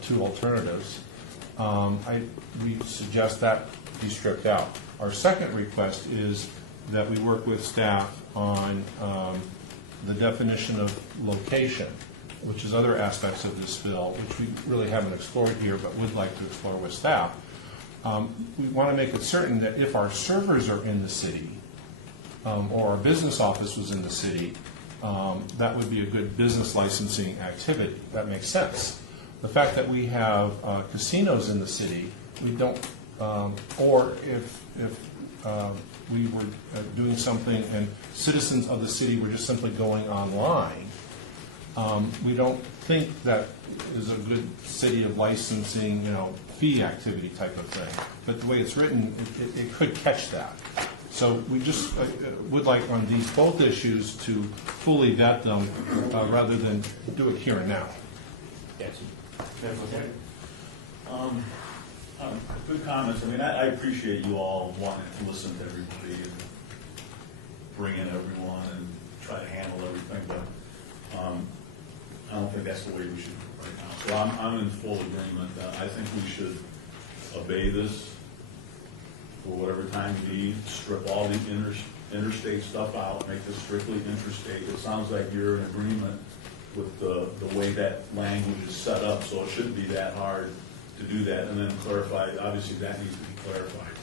2 alternatives, we suggest that be stripped out. Our second request is that we work with staff on the definition of location, which is other aspects of this bill, which we really haven't explored here but would like to explore with staff. We want to make it certain that if our servers are in the city or our business office was in the city, that would be a good business licensing activity. That makes sense. The fact that we have casinos in the city, we don't, or if we were doing something and citizens of the city were just simply going online, we don't think that is a good city of licensing, fee activity type of thing. But the way it's written, it could catch that. So we just would like on these both issues to fully vet them rather than do it here and now. Good comments. I mean, I appreciate you all wanting to listen to everybody and bring in everyone and try to handle everything, but I don't think that's the way we should right now. So I'm in full agreement that I think we should obey this for whatever time we need, strip all the interstate stuff out, make this strictly interstate. It sounds like you're in agreement with the way that language is set up, so it shouldn't be that hard to do that, and then clarify, obviously that needs to be clarified.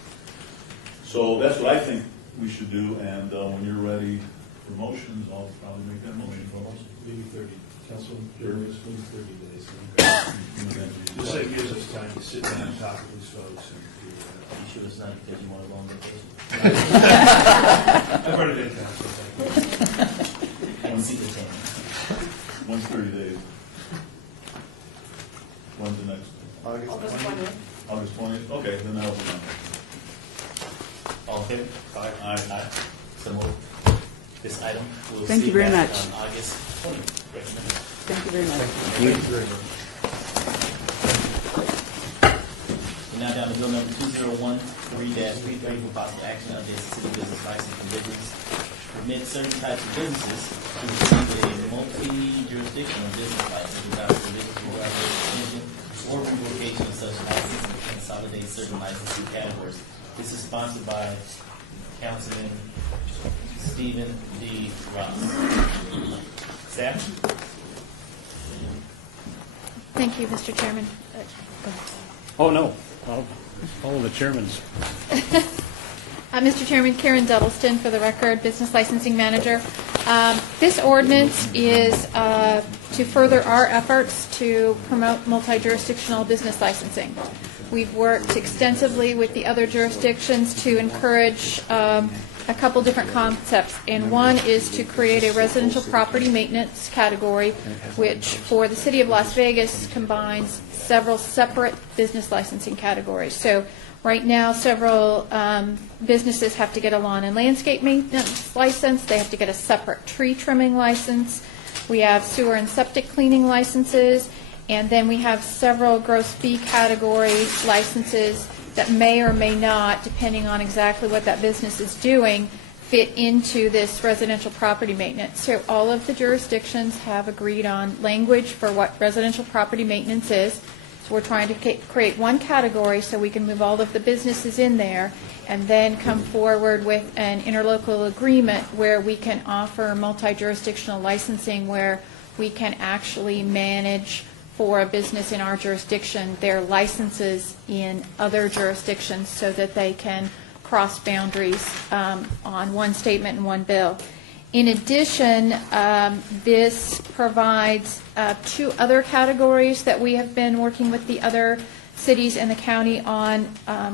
So that's what I think we should do, and when you're ready for motions, I'll probably make that motion for us. Maybe 30. Council, Jeremy, 30 days. Just so it gives us time to sit down and talk to these folks and do that. You sure it's not because you want a long vacation? I've already done council, thank you. One seat at 10. When's 30 days? When's the next? August 20th. August 20th? Okay, then that'll be done. All in favor? Aye. So moved. This item will Thank you very much. On August 20th. Recommended. Thank you very much. Thank you very much. We're now down to bill number 2013-33 for possible action on this city business license provisions. Permit certain types of businesses to receive a multi-jurisdictional business license without provision for extension or revocation of such license and consolidate certain licensing categories. This is sponsored by Councilman Stephen D. Ross. Staff? Thank you, Mr. Chairman. Go ahead. Oh, no. I'll follow the chairman's. Mr. Chairman, Karen Duddleston, for the record, Business Licensing Manager. This ordinance is to further our efforts to promote multi-jurisdictional business licensing. We've worked extensively with the other jurisdictions to encourage a couple different concepts, and one is to create a residential property maintenance category, which for the City of Las Vegas combines several separate business licensing categories. So right now, several businesses have to get a lawn and landscape maintenance license. They have to get a separate tree trimming license. We have sewer and septic cleaning licenses. And then we have several gross fee category licenses that may or may not, depending on exactly what that business is doing, fit into this residential property maintenance. So all of the jurisdictions have agreed on language for what residential property maintenance is. So we're trying to create one category so we can move all of the businesses in there and then come forward with an interlocal agreement where we can offer multi-jurisdictional licensing, where we can actually manage for a business in our jurisdiction their licenses in other jurisdictions so that they can cross boundaries on one statement and one bill. In addition, this provides two other categories that we have been working with the other cities in the county on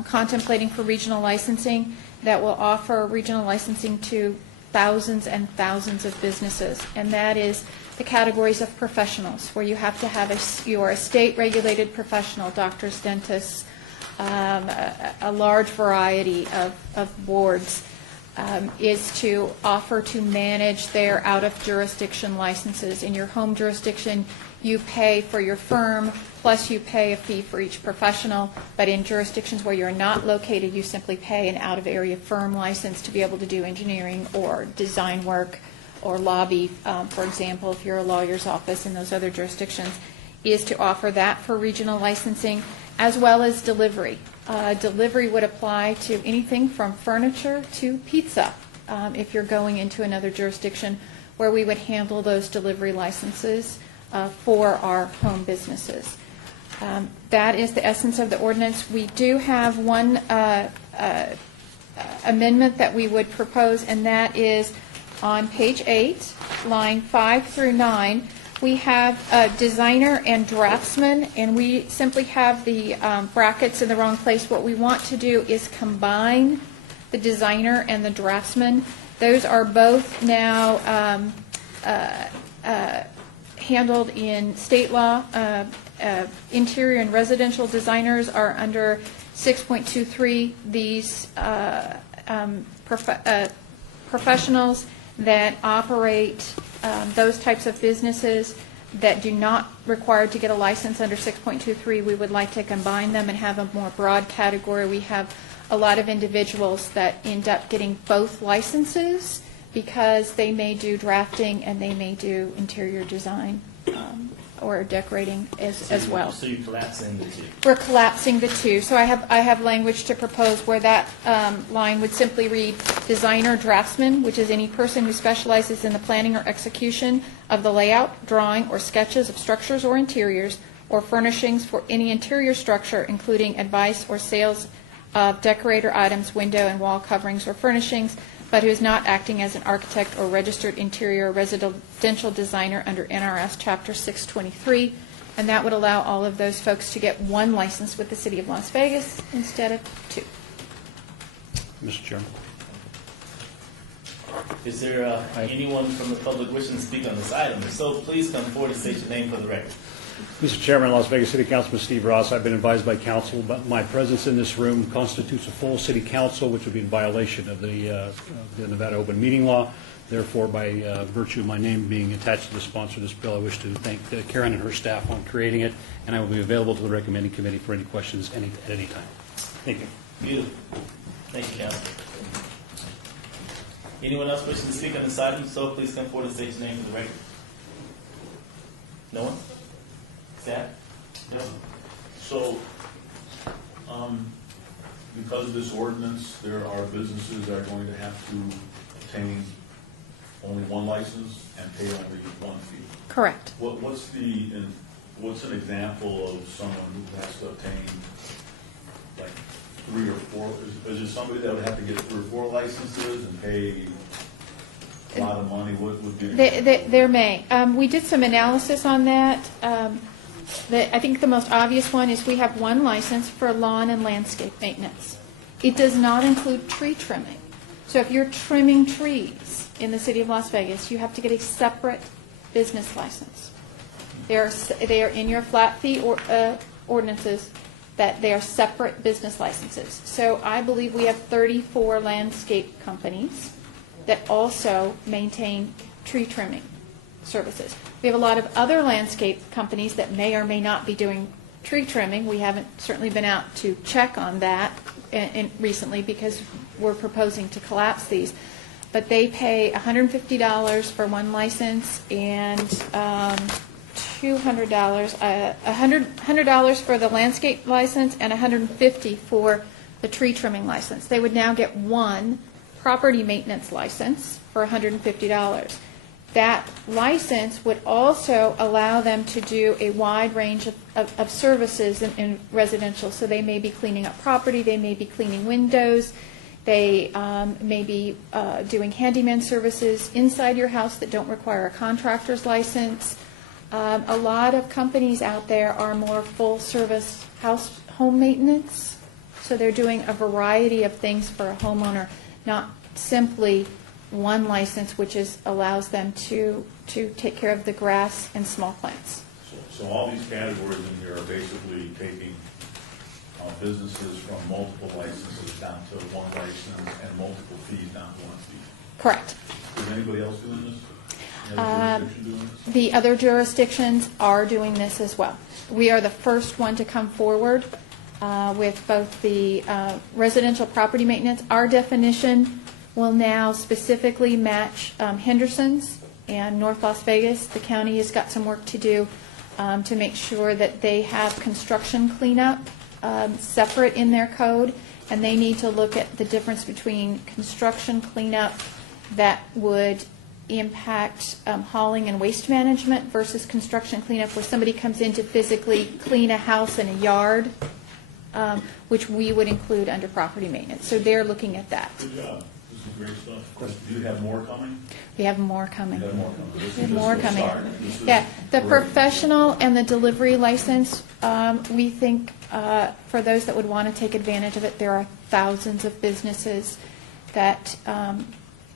contemplating for regional licensing that will offer regional licensing to thousands and thousands of businesses, and that is the categories of professionals, where you have to have you are a state-regulated professional, doctors, dentists, a large variety of boards, is to offer to manage their out-of-jurisdiction licenses. In your home jurisdiction, you pay for your firm, plus you pay a fee for each professional, but in jurisdictions where you're not located, you simply pay an out-of-area firm license to be able to do engineering or design work or lobby, for example, if you're a lawyer's office in those other jurisdictions, is to offer that for regional licensing, as well as delivery. Delivery would apply to anything from furniture to pizza if you're going into another jurisdiction, where we would handle those delivery licenses for our home businesses. That is the essence of the ordinance. We do have one amendment that we would propose, and that is on page 8, line 5 through 9. We have designer and draftsman, and we simply have the brackets in the wrong place. What we want to do is combine the designer and the draftsman. Those are both now handled in state law. Interior and residential designers are under 6.23. These professionals that operate those types of businesses that do not require to get a license under 6.23, we would like to combine them and have a more broad category. We have a lot of individuals that end up getting both licenses because they may do drafting and they may do interior design or decorating as well. So you're collapsing the two? We're collapsing the two. So I have language to propose where that line would simply read designer draftsman, which is any person who specializes in the planning or execution of the layout, drawing, or sketches of structures or interiors or furnishings for any interior structure, including advice or sales of decorator items, window and wall coverings or furnishings, but who is not acting as an architect or registered interior or residential designer under NRS Chapter 623. And that would allow all of those folks to get one license with the City of Las Vegas instead of two. Mr. Chairman. Is there anyone from the public wishing to speak on this item? If so, please come forward and state your name for the record. Mr. Chairman, Las Vegas City Councilman Steve Ross. I've been advised by council, but my presence in this room constitutes a full city council, which would be in violation of the Nevada open meeting law. Therefore, by virtue of my name being attached to the sponsor of this bill, I wish to thank Karen and her staff on creating it, and I will be available to the recommending committee for any questions at any time. Thank you. Beautiful. Thank you, Council. Anyone else wishing to speak on this item? So please come forward and state your name for the record. No one? Staff? Yeah. So, because of this ordinance, there are businesses that are going to have to obtain only one license and pay only one fee. Correct. What's an example of someone who has to obtain like 3 or 4, is there somebody that would have to get 3 or 4 licenses and pay a lot of money? What would be? There may. We did some analysis on that. I think the most obvious one is we have one license for lawn and landscape maintenance. It does not include tree trimming. So if you're trimming trees in the city of Las Vegas, you have to get a separate business license. They are in your flat fee ordinances that they are separate business licenses. So I believe we have 34 landscape companies that also maintain tree trimming services. We have a lot of other landscape companies that may or may not be doing tree trimming. We haven't certainly been out to check on that recently because we're proposing to collapse these. But they pay $150 for one license and $200, $100 for the landscape license and $150 for the tree trimming license. They would now get one property maintenance license for $150. That license would also allow them to do a wide range of services in residential. So they may be cleaning up property, they may be cleaning windows, they may be doing handyman services inside your house that don't require a contractor's license. A lot of companies out there are more full-service home maintenance. So they're doing a variety of things for a homeowner, not simply one license, which allows them to take care of the grass and small plants. So all these categories in here are basically taking businesses from multiple licenses down to one license and multiple fees down to one fee. Correct. Is anybody else doing this? Any other jurisdiction doing this? The other jurisdictions are doing this as well. We are the first one to come forward with both the residential property maintenance. Our definition will now specifically match Henderson's and North Las Vegas. The county has got some work to do to make sure that they have construction cleanup separate in their code, and they need to look at the difference between construction cleanup that would impact hauling and waste management versus construction cleanup where somebody comes in to physically clean a house and a yard, which we would include under property maintenance. So they're looking at that. Good job. This is great stuff. Do you have more coming? We have more coming. You have more coming. This We is have more just a coming. start. This is Yeah, the great. professional and the delivery license, we think for those that would want to take advantage of it, there are thousands of businesses that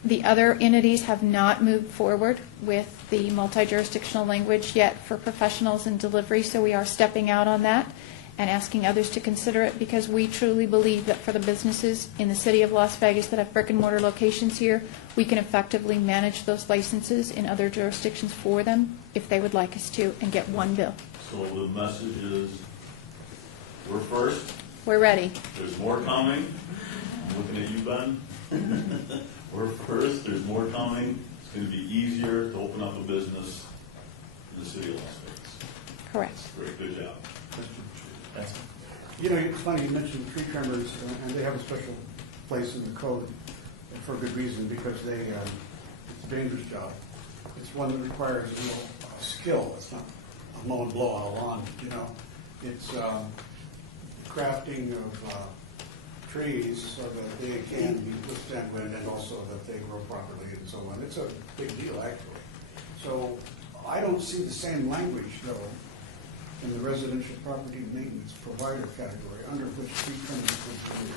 the other entities have not moved forward with the multi-jurisdictional language yet for professionals and delivery, so we are stepping out on that and asking others to consider it because we truly believe that for the businesses in the city of Las Vegas that have brick and mortar locations here, we can effectively manage those licenses in other jurisdictions for them if they would like us to and get one bill. So the message is, we're first, We're ready. there's more coming. I'm looking at you, Ben. We're first, there's more coming. It's going to be easier to open up a business in the city of Las Vegas. Correct. Great, good job. Thanks. You know, it's funny, you mentioned tree trimmers, and they have a special place in the code for good reason, because it's a dangerous job. It's one that requires real skill. It's not a mow and blow out a lawn, you know. It's crafting of trees so that they can withstand wind and also that they grow properly and so on. It's a big deal, actually. So I don't see the same language, though, in the residential property maintenance provider category under which tree trimming is included.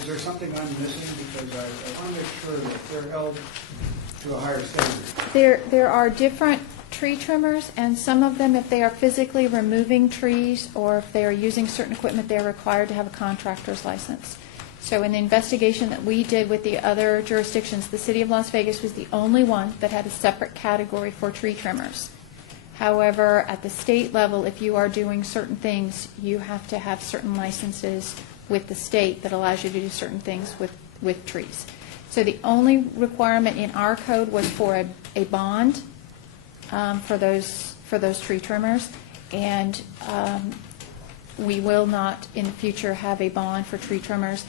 Is there something I'm missing? Because I want to make sure that they're held to a higher standard. There are different tree trimmers, and some of them, if they are physically removing trees or if they are using certain equipment, they're required to have a contractor's license. So in the investigation that we did with the other jurisdictions, the city of Las Vegas was the only one that had a separate category for tree trimmers. However, at the state level, if you are doing certain things, you have to have certain licenses with the state that allows you to do certain things with trees. So the only requirement in our code was for a bond for those tree trimmers, and we will not in the future have a bond for tree trimmers.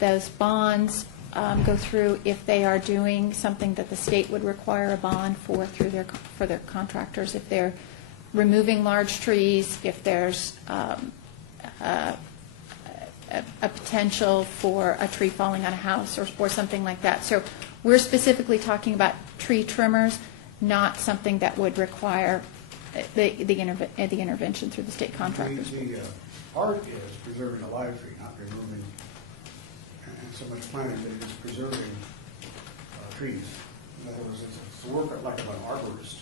Those bonds go through if they are doing something that the state would require a bond for through their contractors. If they're removing large trees, if there's a potential for a tree falling on a house or something like that. So we're specifically talking about tree trimmers, not something that would require the intervention through the state contractors. The art is preserving a live tree, not removing, and so much planting, but it is preserving trees. In other words, it's a work like of an arborist.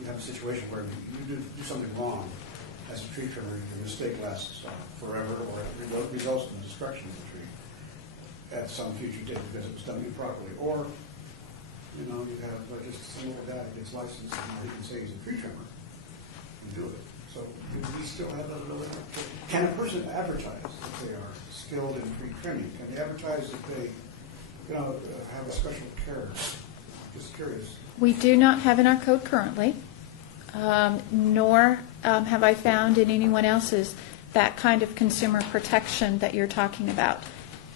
You have a situation where you do something wrong as a tree trimmer, your mistake lasts forever, or it results in the destruction of the tree at some future date because it was done improperly. Or, you have just some old guy who gets licensed and he can say he's a tree trimmer and do it. So do we still have that ability? Can a person advertise that they are skilled in tree trimming? Can they advertise that they have a special care? Just curious. We do not have in our code currently, nor have I found in anyone else's that kind of consumer protection that you're talking about.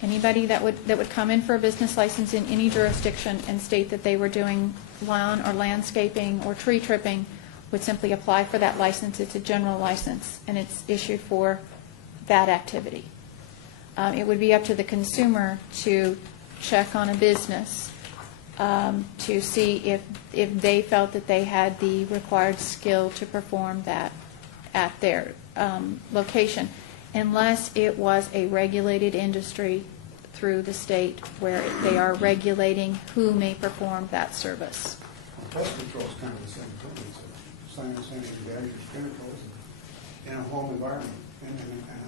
Anybody that would come in for a business license in any jurisdiction and state that they were doing lawn or landscaping or tree tripping would simply apply for that license. It's a general license, and it's issued for that activity. It would be up to the consumer to check on a business to see if they felt that they had the required skill to perform that at their location, unless it was a regulated industry through the state where they are regulating who may perform that service. Pest control is kind of the same thing. It's sanitary chemicals in a home environment and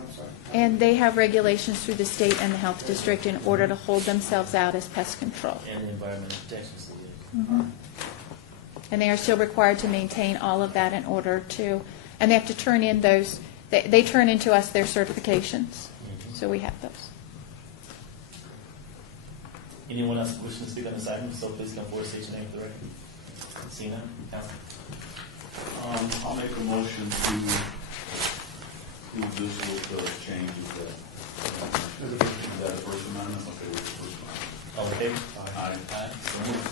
outside. And they have regulations through the state and the health district in order to hold themselves out as pest control. And the Environmental Protection Solution. Mm-hmm. And they are still required to maintain all of that in order to, and they have to turn in those, they turn into us their certifications. So we have those. Anyone else wishing to speak on this item? So please come forward, state your name for the record. Seeing none, Council. I'll make a motion to do this with the changes that. Is that the first amendment? Okay, with the first amendment. All in favor? Aye. Aye. So moved.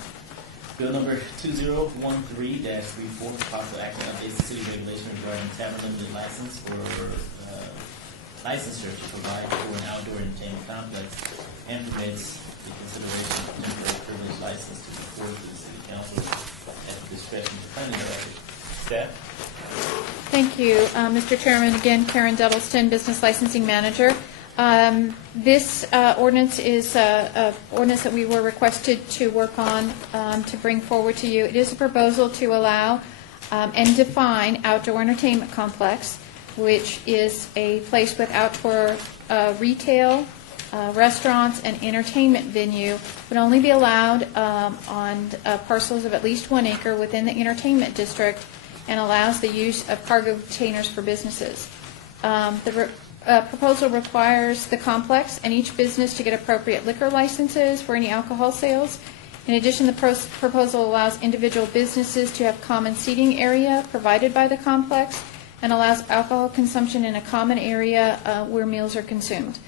Bill number 2013-34, possible action updates the city regulation regarding tavern limited license for licensure to provide for an outdoor entertainment complex and permits the consideration of temporary privilege license to be forwarded to the city council at the discretion of the planning director. Staff? Thank you, Mr. Chairman. Again, Karen Duddleston, Business Licensing Manager. This ordinance is an ordinance that we were requested to work on to bring forward to you. It is a proposal to allow and define outdoor entertainment complex, which is a place with outdoor retail, restaurants, and entertainment venue would only be allowed on parcels of at least 1 acre within the entertainment district and allows the use of cargo containers for businesses. The proposal requires the complex and each business to get appropriate liquor licenses for any alcohol sales. In addition, the proposal allows individual businesses to have common seating area provided by the complex and allows alcohol consumption in a common area where meals are consumed.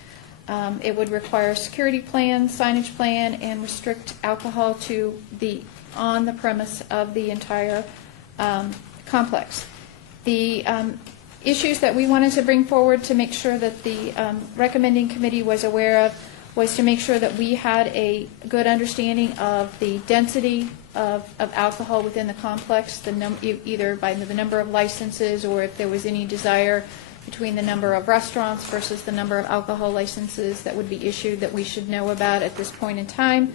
It would require a security plan, signage plan, and restrict alcohol to on the premise of the entire complex. The issues that we wanted to bring forward to make sure that the recommending committee was aware of was to make sure that we had a good understanding of the density of alcohol within the complex, either by the number of licenses or if there was any desire between the number of restaurants versus the number of alcohol licenses that would be issued that we should know about at this point in time.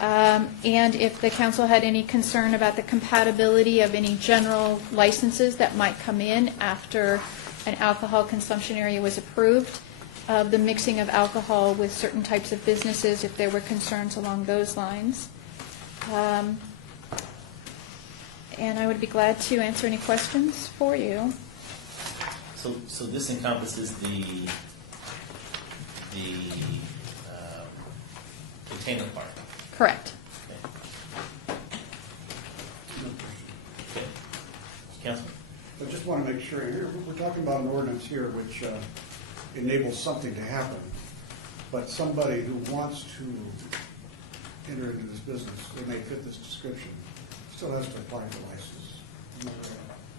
And if the council had any concern about the compatibility of any general licenses that might come in after an alcohol consumption area was approved, of the mixing of alcohol with certain types of businesses, if there were concerns along those lines. And I would be glad to answer any questions for you. So this encompasses the container park. Correct. Okay. Councilman? I just want to make sure, here, we're talking about an ordinance here which enables something to happen, but somebody who wants to enter into this business, they may fit this description, still has to apply for license.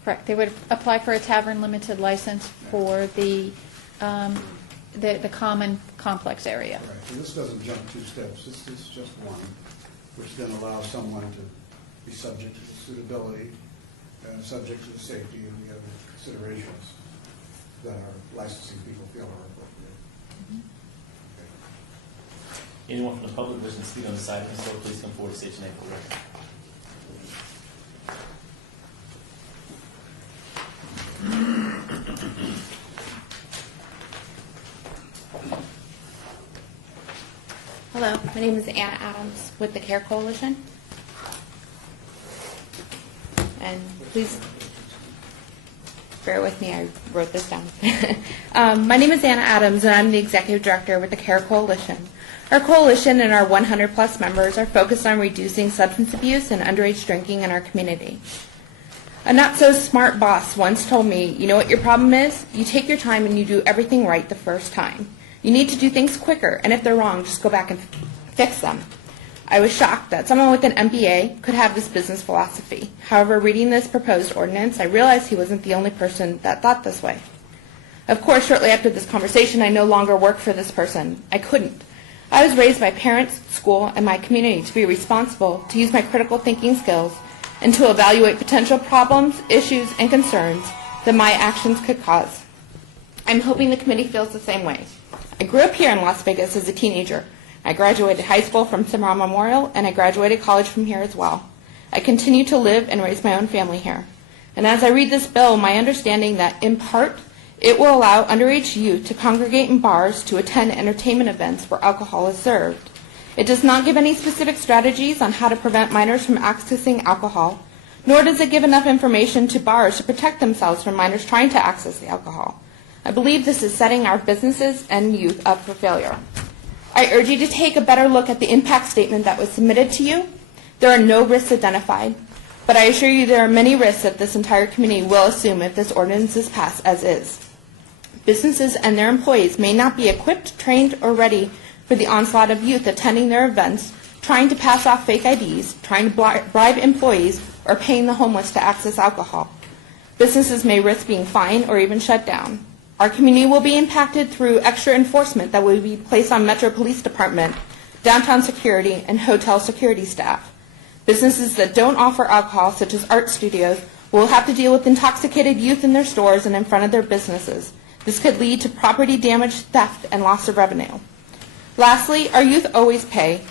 Correct. They would apply for a tavern limited license for the the common complex area. Right, so this doesn't jump 2 steps, this is just one, which then allows someone to be subject to the suitability, subject to the safety and the other considerations that our licensing people feel are appropriate. Anyone from the public wishing to speak on this item, so please come forward and state your name for the record. Hello, my name is Anna Adams with the CARE Coalition. And please bear with me, I wrote this down. My name is Anna Adams, and I'm the Executive Director with the CARE Coalition. Our coalition and our 100-plus members are focused on reducing substance abuse and underage drinking in our community. A not-so-smart boss once told me, you know what your problem is? You take your time and you do everything right the first time. You need to do things quicker, and if they're wrong, just go back and fix them. I was shocked that someone with an MBA could have this business philosophy. However, reading this proposed ordinance, I realized he wasn't the only person that thought this way. Of course, shortly after this conversation, I no longer worked for this person. I couldn't. I was raised by parents, school, and my community to be responsible, to use my critical thinking skills, and to evaluate potential problems, issues, and concerns that my actions could cause. I'm hoping the committee feels the same way. I grew up here in Las Vegas as a teenager. I graduated high school from Cimarron Memorial, and I graduated college from here as well. I continue to live and raise my own family here. And as I read this bill, my understanding that, in part, it will allow underage youth to congregate in bars to attend entertainment events where alcohol is served. It does not give any specific strategies on how to prevent minors from accessing alcohol, nor does it give enough information to bars to protect themselves from minors trying to access the alcohol. I believe this is setting our businesses and youth up for failure. I urge you to take a better look at the impact statement that was submitted to you. There are no risks identified, but I assure you there are many risks that this entire committee will assume if this ordinance is passed as is. Businesses and their employees may not be equipped, trained, or ready for the onslaught of youth attending their events, trying to pass off fake IDs, trying to bribe employees, or paying the homeless to access alcohol. Businesses may risk being fined or even shut down. Our community will be impacted through extra enforcement that will be placed on Metro Police Department, downtown security, and hotel security staff. Businesses that don't offer alcohol, such as art studios, will have to deal with intoxicated youth in their stores and in front of their businesses. This could lead to property damage, theft, and loss of revenue. Lastly, our youth always pay.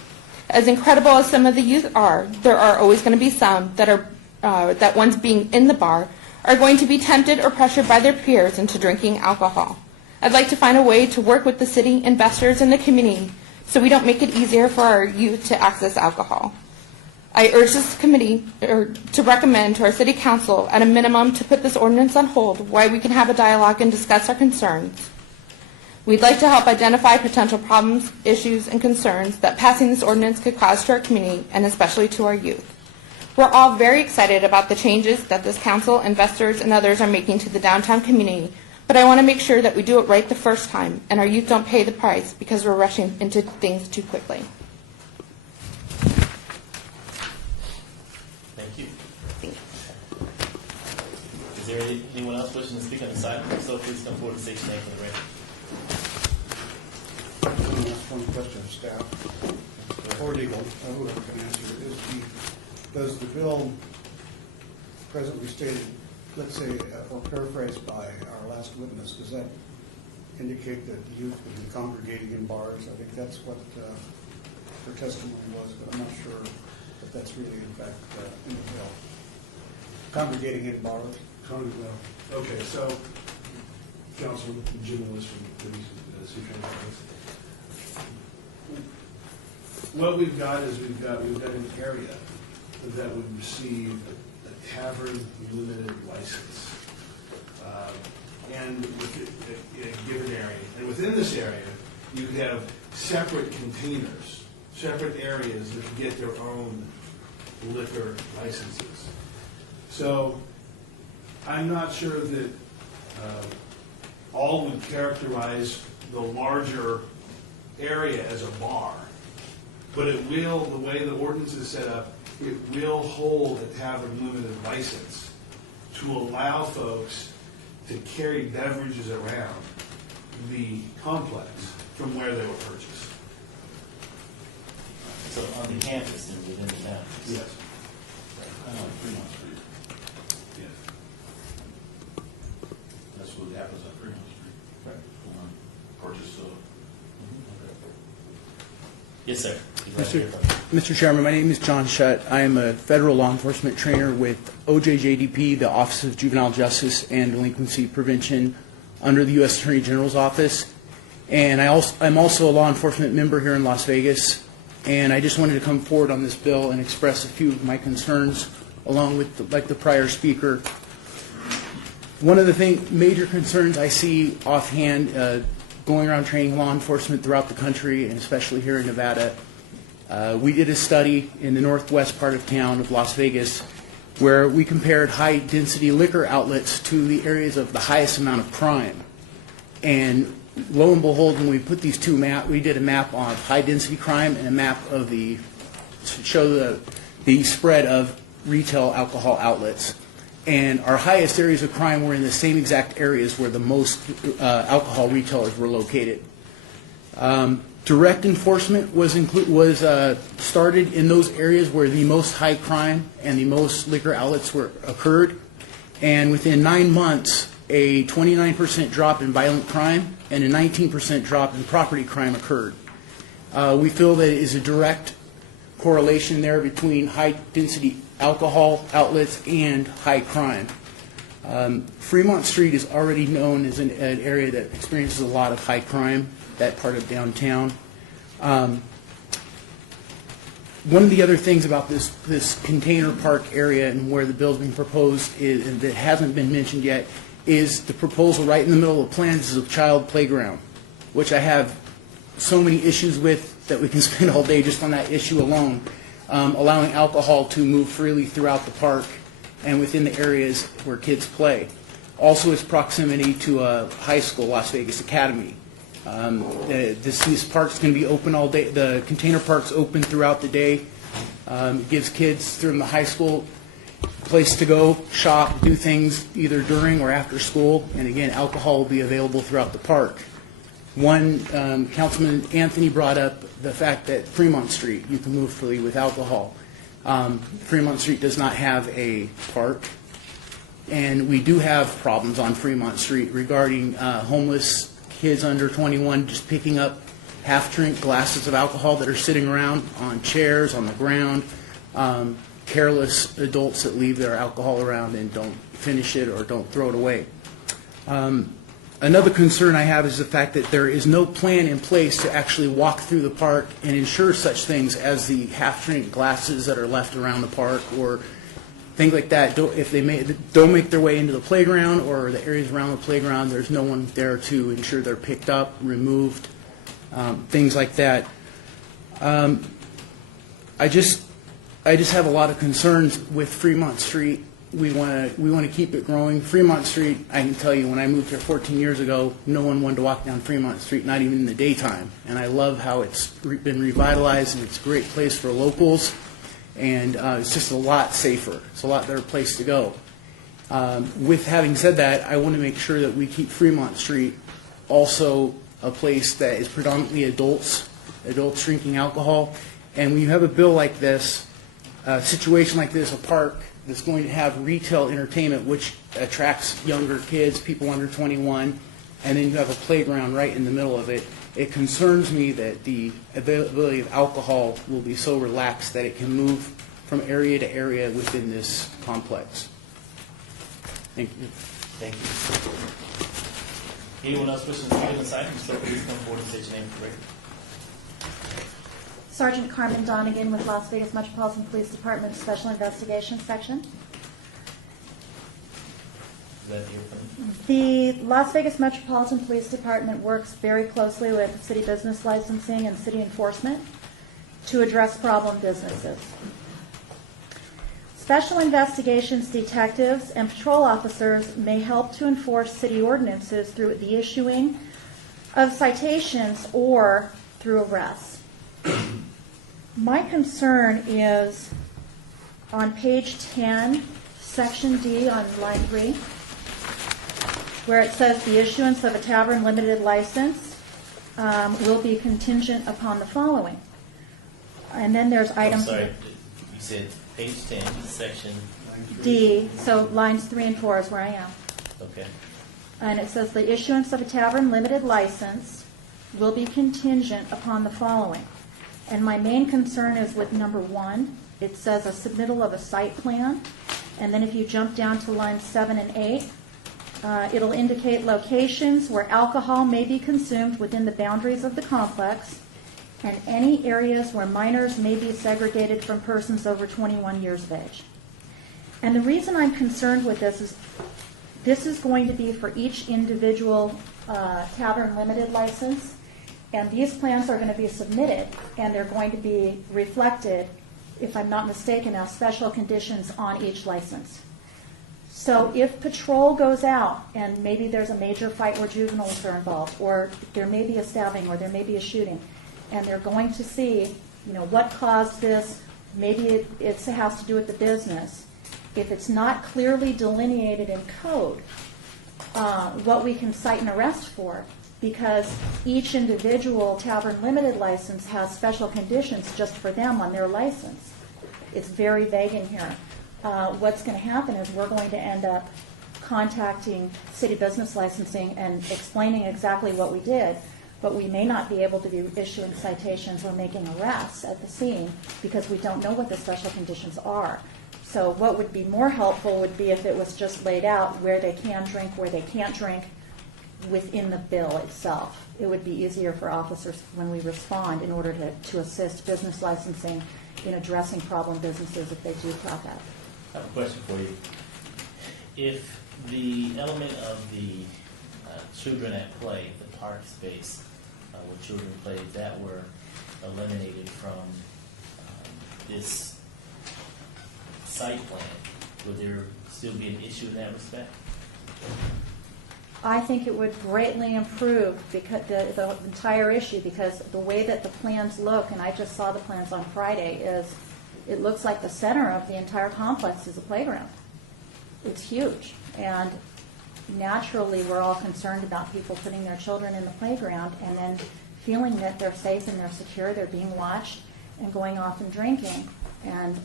As incredible as some of the youth are, there are always going to be some that once being in the bar are going to be tempted or pressured by their peers into drinking alcohol. I'd like to find a way to work with the city, investors, and the community so we don't make it easier for our youth to access alcohol. I urge this committee to recommend to our city council at a minimum to put this ordinance on hold while we can have a dialogue and discuss our concerns. We'd like to help identify potential problems, issues, and concerns that passing this ordinance could cause to our community and especially to our youth. We're all very excited about the changes that this council, investors, and others are making to the downtown community, but I want to make sure that we do it right the first time and our youth don't pay the price because we're rushing into things too quickly. Thank you. Is there anyone else wishing to speak on this item? So please come forward and state your name for the record. That's one question of staff or legal. Whoever can answer it. Does the bill presently stated, let's say, or paraphrased by our last witness, does that indicate that youth would be congregating in bars? I think that's what her testimony was, but I'm not sure if that's really in fact in the bill. Congregating in bars. Okay, so Councilman Jim Lewis from the City Transit. What we've got is we've got an area that would receive a tavern limited license, and in a given area. And within this area, you have separate containers, separate areas that can get their own liquor licenses. So I'm not sure that all would characterize the larger area as a bar, but it will, the way the ordinance is set up, it will hold a tavern limited license to allow folks to carry beverages around the complex from where they were purchased. So on the campus and within the campus? Yes. Fremont Street. Yes. That's what happens on Fremont Street. Right. Purchase of. Yes, sir. Go ahead. Mr. Chairman, my name is John Shutt. I am a federal law enforcement trainer with OJJDP, the Office of Juvenile Justice and Delinquency Prevention under the U.S. Attorney General's Office. And I'm also a law enforcement member here in Las Vegas. And I just wanted to come forward on this bill and express a few of my concerns along with, the prior speaker. One of the major concerns I see offhand going around training law enforcement throughout the country, and especially here in Nevada, we did a study in the northwest part of town of Las Vegas where we compared high-density liquor outlets to the areas of the highest amount of crime. And lo and behold, when we put these two we did a map on high-density crime and a map of to show the spread of retail alcohol outlets. And our highest areas of crime were in the same exact areas where the most alcohol retailers were located. Direct enforcement was started in those areas where the most high crime and the most liquor outlets occurred. And within 9 months, a 29% drop in violent crime and a 19% drop in property crime occurred. We feel that it is a direct correlation there between high-density alcohol outlets and high crime. Fremont Street is already known as an area that experiences a lot of high crime, that part of downtown. One of the other things about this container park area and where the bill is being proposed and that hasn't been mentioned yet is the proposal right in the middle of the plans is a child playground, which I have so many issues with that we can spend all day just on that issue alone, allowing alcohol to move freely throughout the park and within the areas where kids play. Also, its proximity to a high school, Las Vegas Academy. This park's going to be open all day. The container park's open throughout the day. It gives kids from the high school a place to go, shop, do things either during or after school. And again, alcohol will be available throughout the park. Councilman Anthony brought up the fact that Fremont Street, you can move freely with alcohol. Fremont Street does not have a park. And we do have problems on Fremont Street regarding homeless kids under 21 just picking up half-drink glasses of alcohol that are sitting around on chairs, on the ground, careless adults that leave their alcohol around and don't finish it or don't throw it away. Another concern I have is the fact that there is no plan in place to actually walk through the park and ensure such things as the half-drink glasses that are left around the park or things like that. If they don't make their way into the playground or the areas around the playground, there's no one there to ensure they're picked up, removed, things like that. I just have a lot of concerns with Fremont Street. We want to keep it growing. Fremont Street, I can tell you, when I moved here 14 years ago, no one wanted to walk down Fremont Street, not even in the daytime. And I love how it's been revitalized, and it's a great place for locals. And it's just a lot safer. It's a lot better place to go. With having said that, I want to make sure that we keep Fremont Street also a place that is predominantly adults drinking alcohol. And when you have a bill like this, a situation like this, a park that's going to have retail entertainment, which attracts younger kids, people under 21, and then you have a playground right in the middle of it, it concerns me that the availability of alcohol will be so relaxed that it can move from area to area within this complex. Thank you. Thank you. Anyone else wishing to speak on this item, so please come forward and state your name for the record. Sergeant Carmen Donegan with Las Vegas Metropolitan Police Department Special Investigations Section. Is that your phone? The Las Vegas Metropolitan Police Department works very closely with city business licensing and city enforcement to address problem businesses. Special investigations detectives and patrol officers may help to enforce city ordinances through the issuing of citations or through arrests. My concern is on page 10, section D on line 3. where it says the issuance of a tavern limited license will be contingent upon the following. And then there's I'm items. sorry, you said page 10, section, D, so lines 3 and 4 is where I am. okay. And it says the issuance of a tavern limited license will be contingent upon the following. And my main concern is with number 1. It says a submittal of a site plan. And then if you jump down to lines 7 and 8, it'll indicate locations where alcohol may be consumed within the boundaries of the complex and any areas where minors may be segregated from persons over 21 years of age. And the reason I'm concerned with this is going to be for each individual tavern limited license, and these plans are going to be submitted, and they're going to be reflected, if I'm not mistaken, as special conditions on each license. So if patrol goes out and maybe there's a major fight where juveniles are involved, or there may be a stabbing, or there may be a shooting, and they're going to see, what caused this, maybe it has to do with the business. If it's not clearly delineated in code, what we can cite and arrest for, because each individual tavern limited license has special conditions just for them on their license. It's very vague in here. What's going to happen is we're going to end up contacting city business licensing and explaining exactly what we did, but we may not be able to be issuing citations or making arrests at the scene because we don't know what the special conditions are. So what would be more helpful would be if it was just laid out where they can drink, where they can't drink within the bill itself. It would be easier for officers when we respond in order to assist business licensing in addressing problem businesses if they do crop up. I have a question for you. If the element of the children at play, the park space where children play, if that were eliminated from this site plan, would there still be an issue in that respect? I think it would greatly improve because the entire issue, because the way that the plans look, and I just saw the plans on Friday, is it looks like the center of the entire complex is a playground. It's huge. And naturally, we're all concerned about people putting their children in the playground and then feeling that they're safe and they're secure, they're being watched, and going off and drinking. And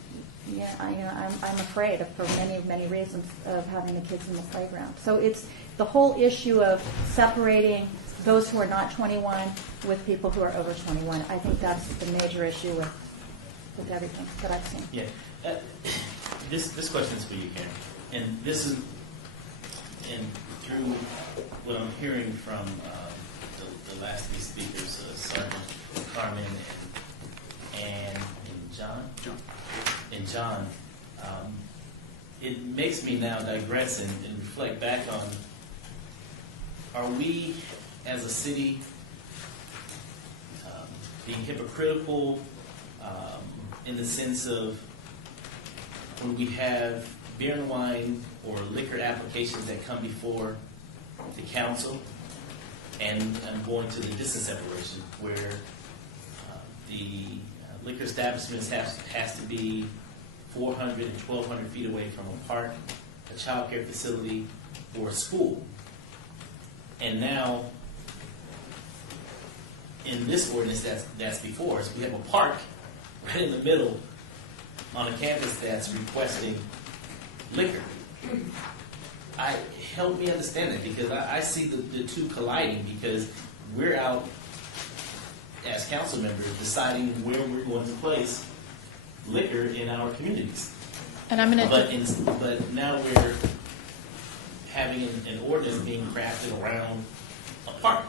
I'm afraid for many reasons of having the kids in the playground. So it's the whole issue of separating those who are not 21 with people who are over 21. I think that's the major issue with everything that I've seen. Yeah. This question is for you, Karen. And this is, and through what I'm hearing from the last three speakers, Sergeant Carmen and John, it makes me now digress and reflect back on, are we as a city being hypocritical in the sense of when we have beer and wine or liquor applications that come before the council, and I'm going to the distance separation where the liquor establishments has to be 400 and 1,200 feet away from a park, a child care facility, or a school. And now, in this ordinance that's before us, we have a park right in the middle on a campus that's requesting liquor. Help me understand that, because I see the two colliding, because we're out as council members deciding where we're going to place liquor in our communities. And I'm going to. But now we're having an ordinance being crafted around a park.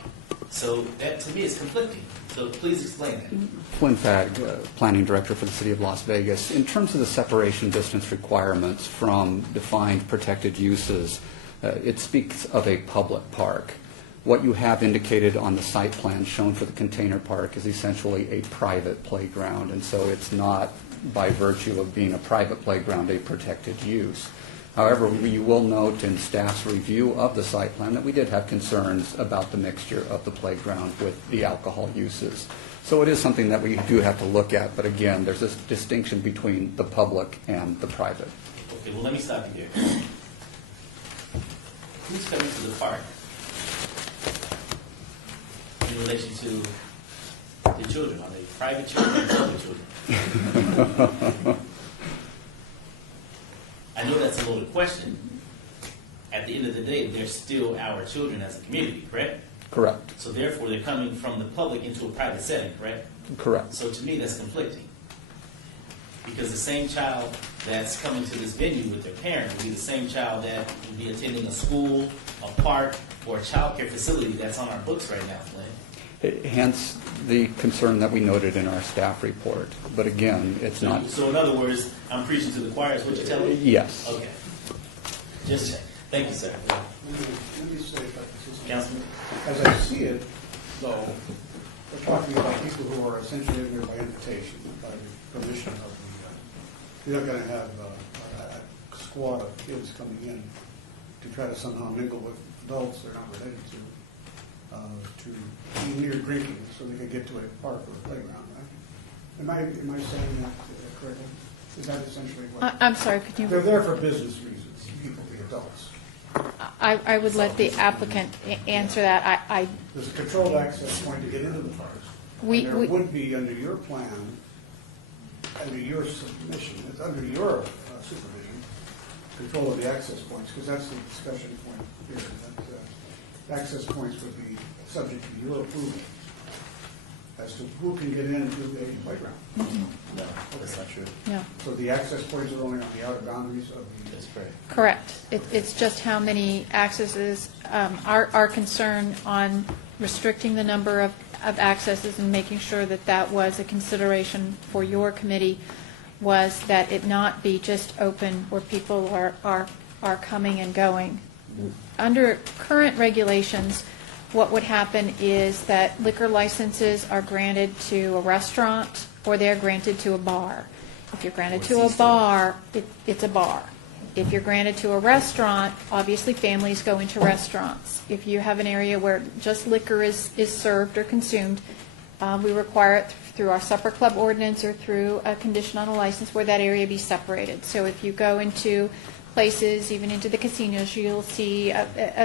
So that to me is conflicting. So please explain that. Flynn Fagg, Planning Director for the City of Las Vegas. In terms of the separation distance requirements from defined protected uses, it speaks of a public park. What you have indicated on the site plan shown for the container park is essentially a private playground, and so it's not, by virtue of being a private playground, a protected use. However, you will note in staff's review of the site plan that we did have concerns about the mixture of the playground with the alcohol uses. So it is something that we do have to look at, but again, there's this distinction between the public and the private. Okay, well, let me stop you there. who's coming to the park in relation to the children? Are they private children or public children? I know that's a loaded question. At the end of the day, they're still our children as a community, correct? Correct. So therefore, they're coming from the public into a private setting, correct? Correct. So to me, that's conflicting. Because the same child that's coming to this venue with their parent will be the same child that will be attending a school, a park, or a child care facility that's on our books right now, Flynn. Hence the concern that we noted in our staff report. But again, it's not. So in other words, I'm preaching to the choir, is what you're telling me? Yes. Okay. Just check. Thank you, sir. Let me say, Councilman? as I see it, though, we're talking about people who are essentially in there by invitation, by the permission of the, you're not going to have a squad of kids coming in to try to somehow mingle with adults they're not related to be near drinking so they can get to a park or a playground, right? Am I saying that correctly? Is that essentially what? I'm sorry, could you? They're there for business reasons, people, the adults. I would let the applicant answer that. There's a controlled access point to get into the parks. We- And there would be, under your plan, under your submission, it's under your supervision, control of the access points, because that's the discussion point here, that access points would be subject to your approval as to who can get into a playground. No, that's not true. No. So the access points are only on the outer boundaries of the... That's correct. Correct. It's just how many accesses. Our concern on restricting the number of accesses and making sure that that was a consideration for your committee was that it not be just open where people are coming and going. Under current regulations, what would happen is that liquor licenses are granted to a restaurant or they're granted to a bar. If you're granted to a bar, it's a bar. If you're granted to a restaurant, obviously families go into restaurants. If you have an area where just liquor is served or consumed, we require it through our supper club ordinance or through a condition on a license where that area be separated. So if you go into places, even into the casinos, you'll see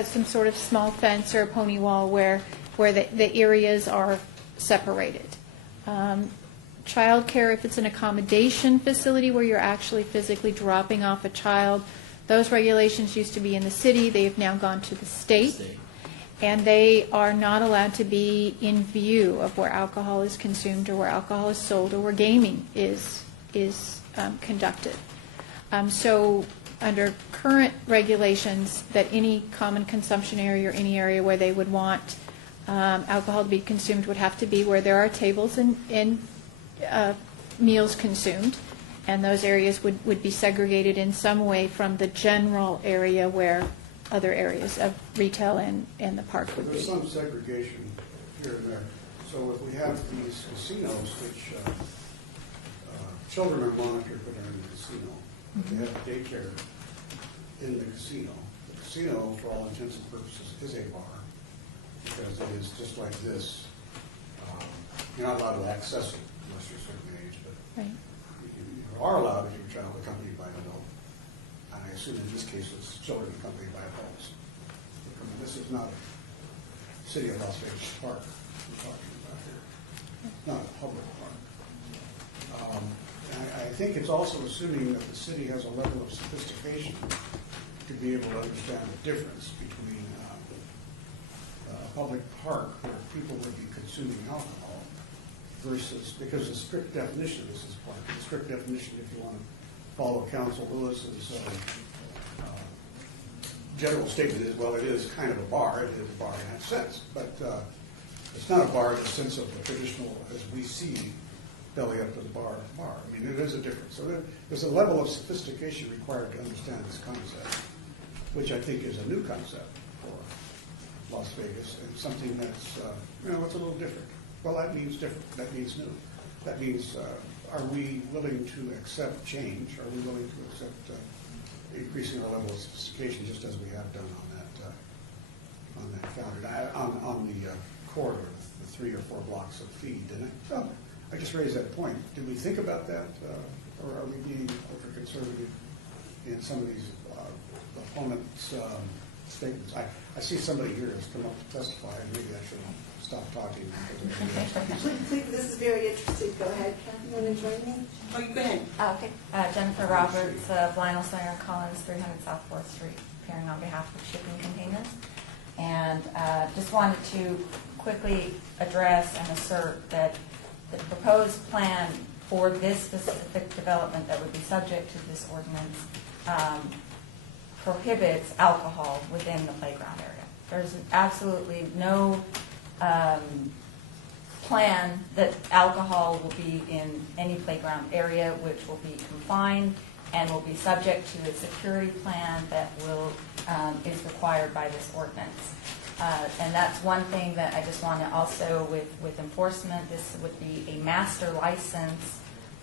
some sort of small fence or a pony wall where the areas are separated. Childcare, if it's an accommodation facility where you're actually physically dropping off a child, those regulations used to be in the city. They have now gone to the state, and they are not allowed to be in view of where alcohol is consumed or where alcohol is sold or where gaming is conducted. So under current regulations, that any common consumption area or any area where they would want alcohol to be consumed would have to be where there are tables and meals consumed, and those areas would be segregated in some way from the general area where other areas of retail and the park would be. There's some segregation here and there. So if we have these casinos, which children are monitored when they're in the casino, they have daycare in the casino. The casino, for all intents and purposes, is a bar, because it is just like this. You're not allowed to access it unless you're a certain age, but Right. you are allowed if you're a child accompanied by an adult. And I assume in this case it's children accompanied by adults. I mean, this is not a City of Las Vegas park we're talking about here. It's not a public park. I think it's also assuming that the city has a level of sophistication to be able to understand the difference between a public park where people would be consuming alcohol versus, because the strict definition of this is park. The strict definition, if you want to follow Council Lewis's general statement, is, well, it is kind of a bar. It is a bar in that sense, but it's not a bar in the sense of the traditional, as we see, belly up to the bar. I mean, there is a difference. So there's a level of sophistication required to understand this concept, which I think is a new concept for Las Vegas, and something that's, it's a little different. Well, that means different. That means new. That means, are we willing to accept change? Are we willing to accept increasing our level of sophistication, just as we have done on that calendar, on the corridor, the 3 or 4 blocks of feed, didn't it? So I just raised that point. Did we think about that, or are we being over conservative in some of these opponents' statements. I see somebody here has come up to testify, and maybe I should stop talking. Please, this is very interesting. Go ahead, Kathy, you want to join me? Oh, you go ahead. Okay. Jennifer Roberts of Lionel Sawyer and Collins, 300 South 4th Street, appearing on behalf of Shipping Containers. And just wanted to quickly address and assert that the proposed plan for this specific development that would be subject to this ordinance prohibits alcohol within the playground area. There's absolutely no plan that alcohol will be in any playground area, which will be confined and will be subject to a security plan that will is required by this ordinance. And that's one thing that I just want to also, with enforcement, this would be a master license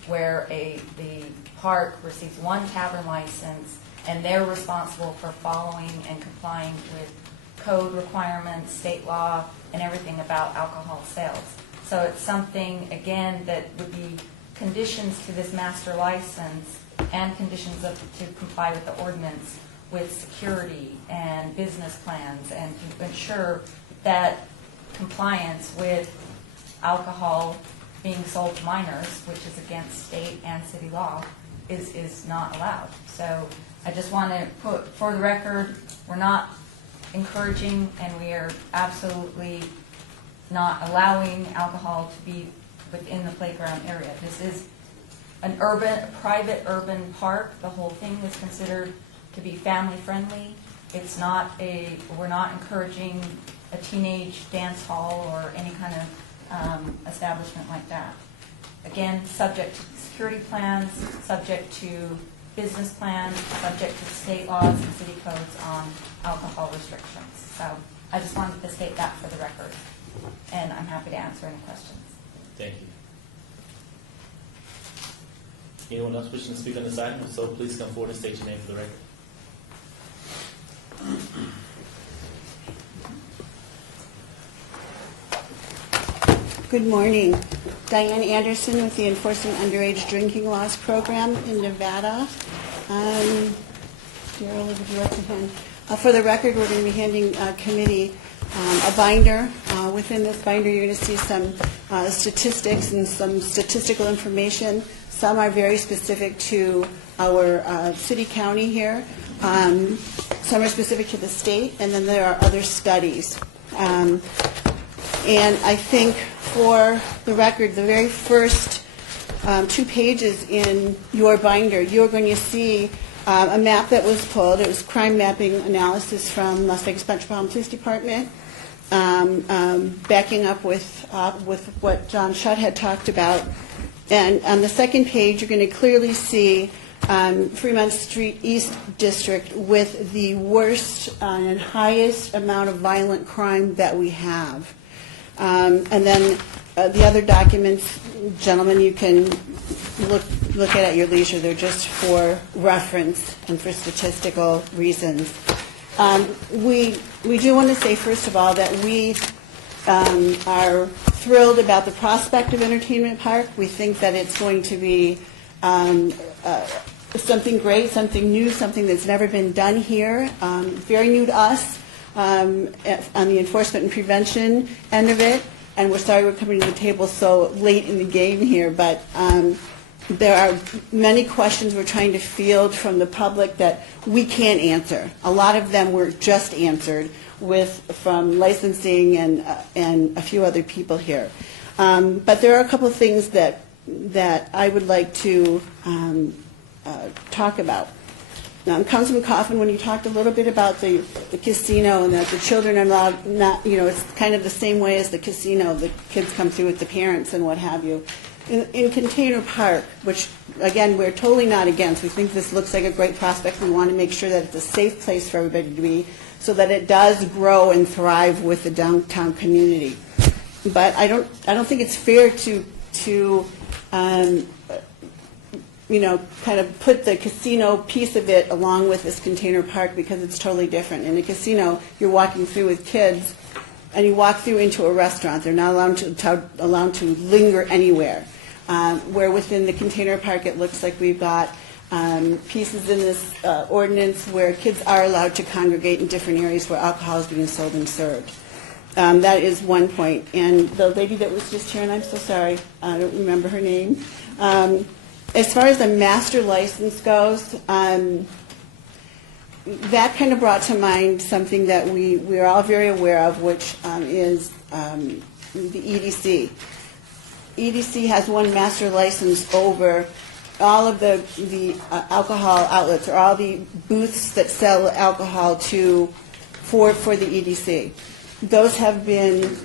where the park receives one tavern license, and they're responsible for following and complying with code requirements, state law, and everything about alcohol sales. So it's something, again, that would be conditions to this master license and conditions to comply with the ordinance with security and business plans, and to ensure that compliance with alcohol being sold to minors, which is against state and city law, is not allowed. So I just want to put for the record, we're not encouraging and we are absolutely not allowing alcohol to be within the playground area. This is an private urban park. The whole thing is considered to be family friendly. It's not we're not encouraging a teenage dance hall or any kind of establishment like that. Again, subject to security plans, subject to business plans, subject to state laws and city codes on alcohol restrictions. So I just wanted to state that for the record, and I'm happy to answer any questions. Thank you. Anyone else wishing to speak on this item? If so, please come forward and state your name for the record. Good morning. Diane Anderson with the Enforcing Underage Drinking Laws Program in Nevada. Daryl, would you like to hand? For the record, we're going to be handing committee a binder. Within this binder, you're going to see some statistics and some statistical information. Some are very specific to our city county here. Some are specific to the state, and then there are other studies. And I think for the record, the very first 2 pages in your binder, you're going to see a map that was pulled. It was crime mapping analysis from Las Vegas Metropolitan Police Department, backing up with what John Shutt had talked about. And on the second page, you're going to clearly see Fremont Street East District with the worst and highest amount of violent crime that we have. And then the other documents, gentlemen, you can look at your leisure. They're just for reference and for statistical reasons. We do want to say, first of all, that we are thrilled about the prospect of Entertainment Park. We think that it's going to be something great, something new, something that's never been done here, very new to us on the enforcement and prevention end of it. And we're sorry we're coming to the table so late in the game here, but there are many questions we're trying to field from the public that we can't answer. A lot of them were just answered from licensing and a few other people here. But there are a couple of things that I would like to talk about. Councilman Coffin, when you talked a little bit about the casino and that the children are allowed not, it's kind of the same way as the casino. The kids come through with the parents and what have you. In Container Park, which, again, we're totally not against. We think this looks like a great prospect. We want to make sure that it's a safe place for everybody to be so that it does grow and thrive with the downtown community. But I don't think it's fair to kind of put the casino piece of it along with this Container Park because it's totally different. In a casino, you're walking through with kids, and you walk through into a restaurant. They're not allowed to linger anywhere. Where within the Container Park, it looks like we've got pieces in this ordinance where kids are allowed to congregate in different areas where alcohol is being sold and served. That is one point. And the lady that was just here, and I'm so sorry, I don't remember her name. As far as the master license goes, that kind of brought to mind something that we are all very aware of, which is the EDC. EDC has one master license over all of the alcohol outlets, or all the booths that sell alcohol for the EDC. Those have been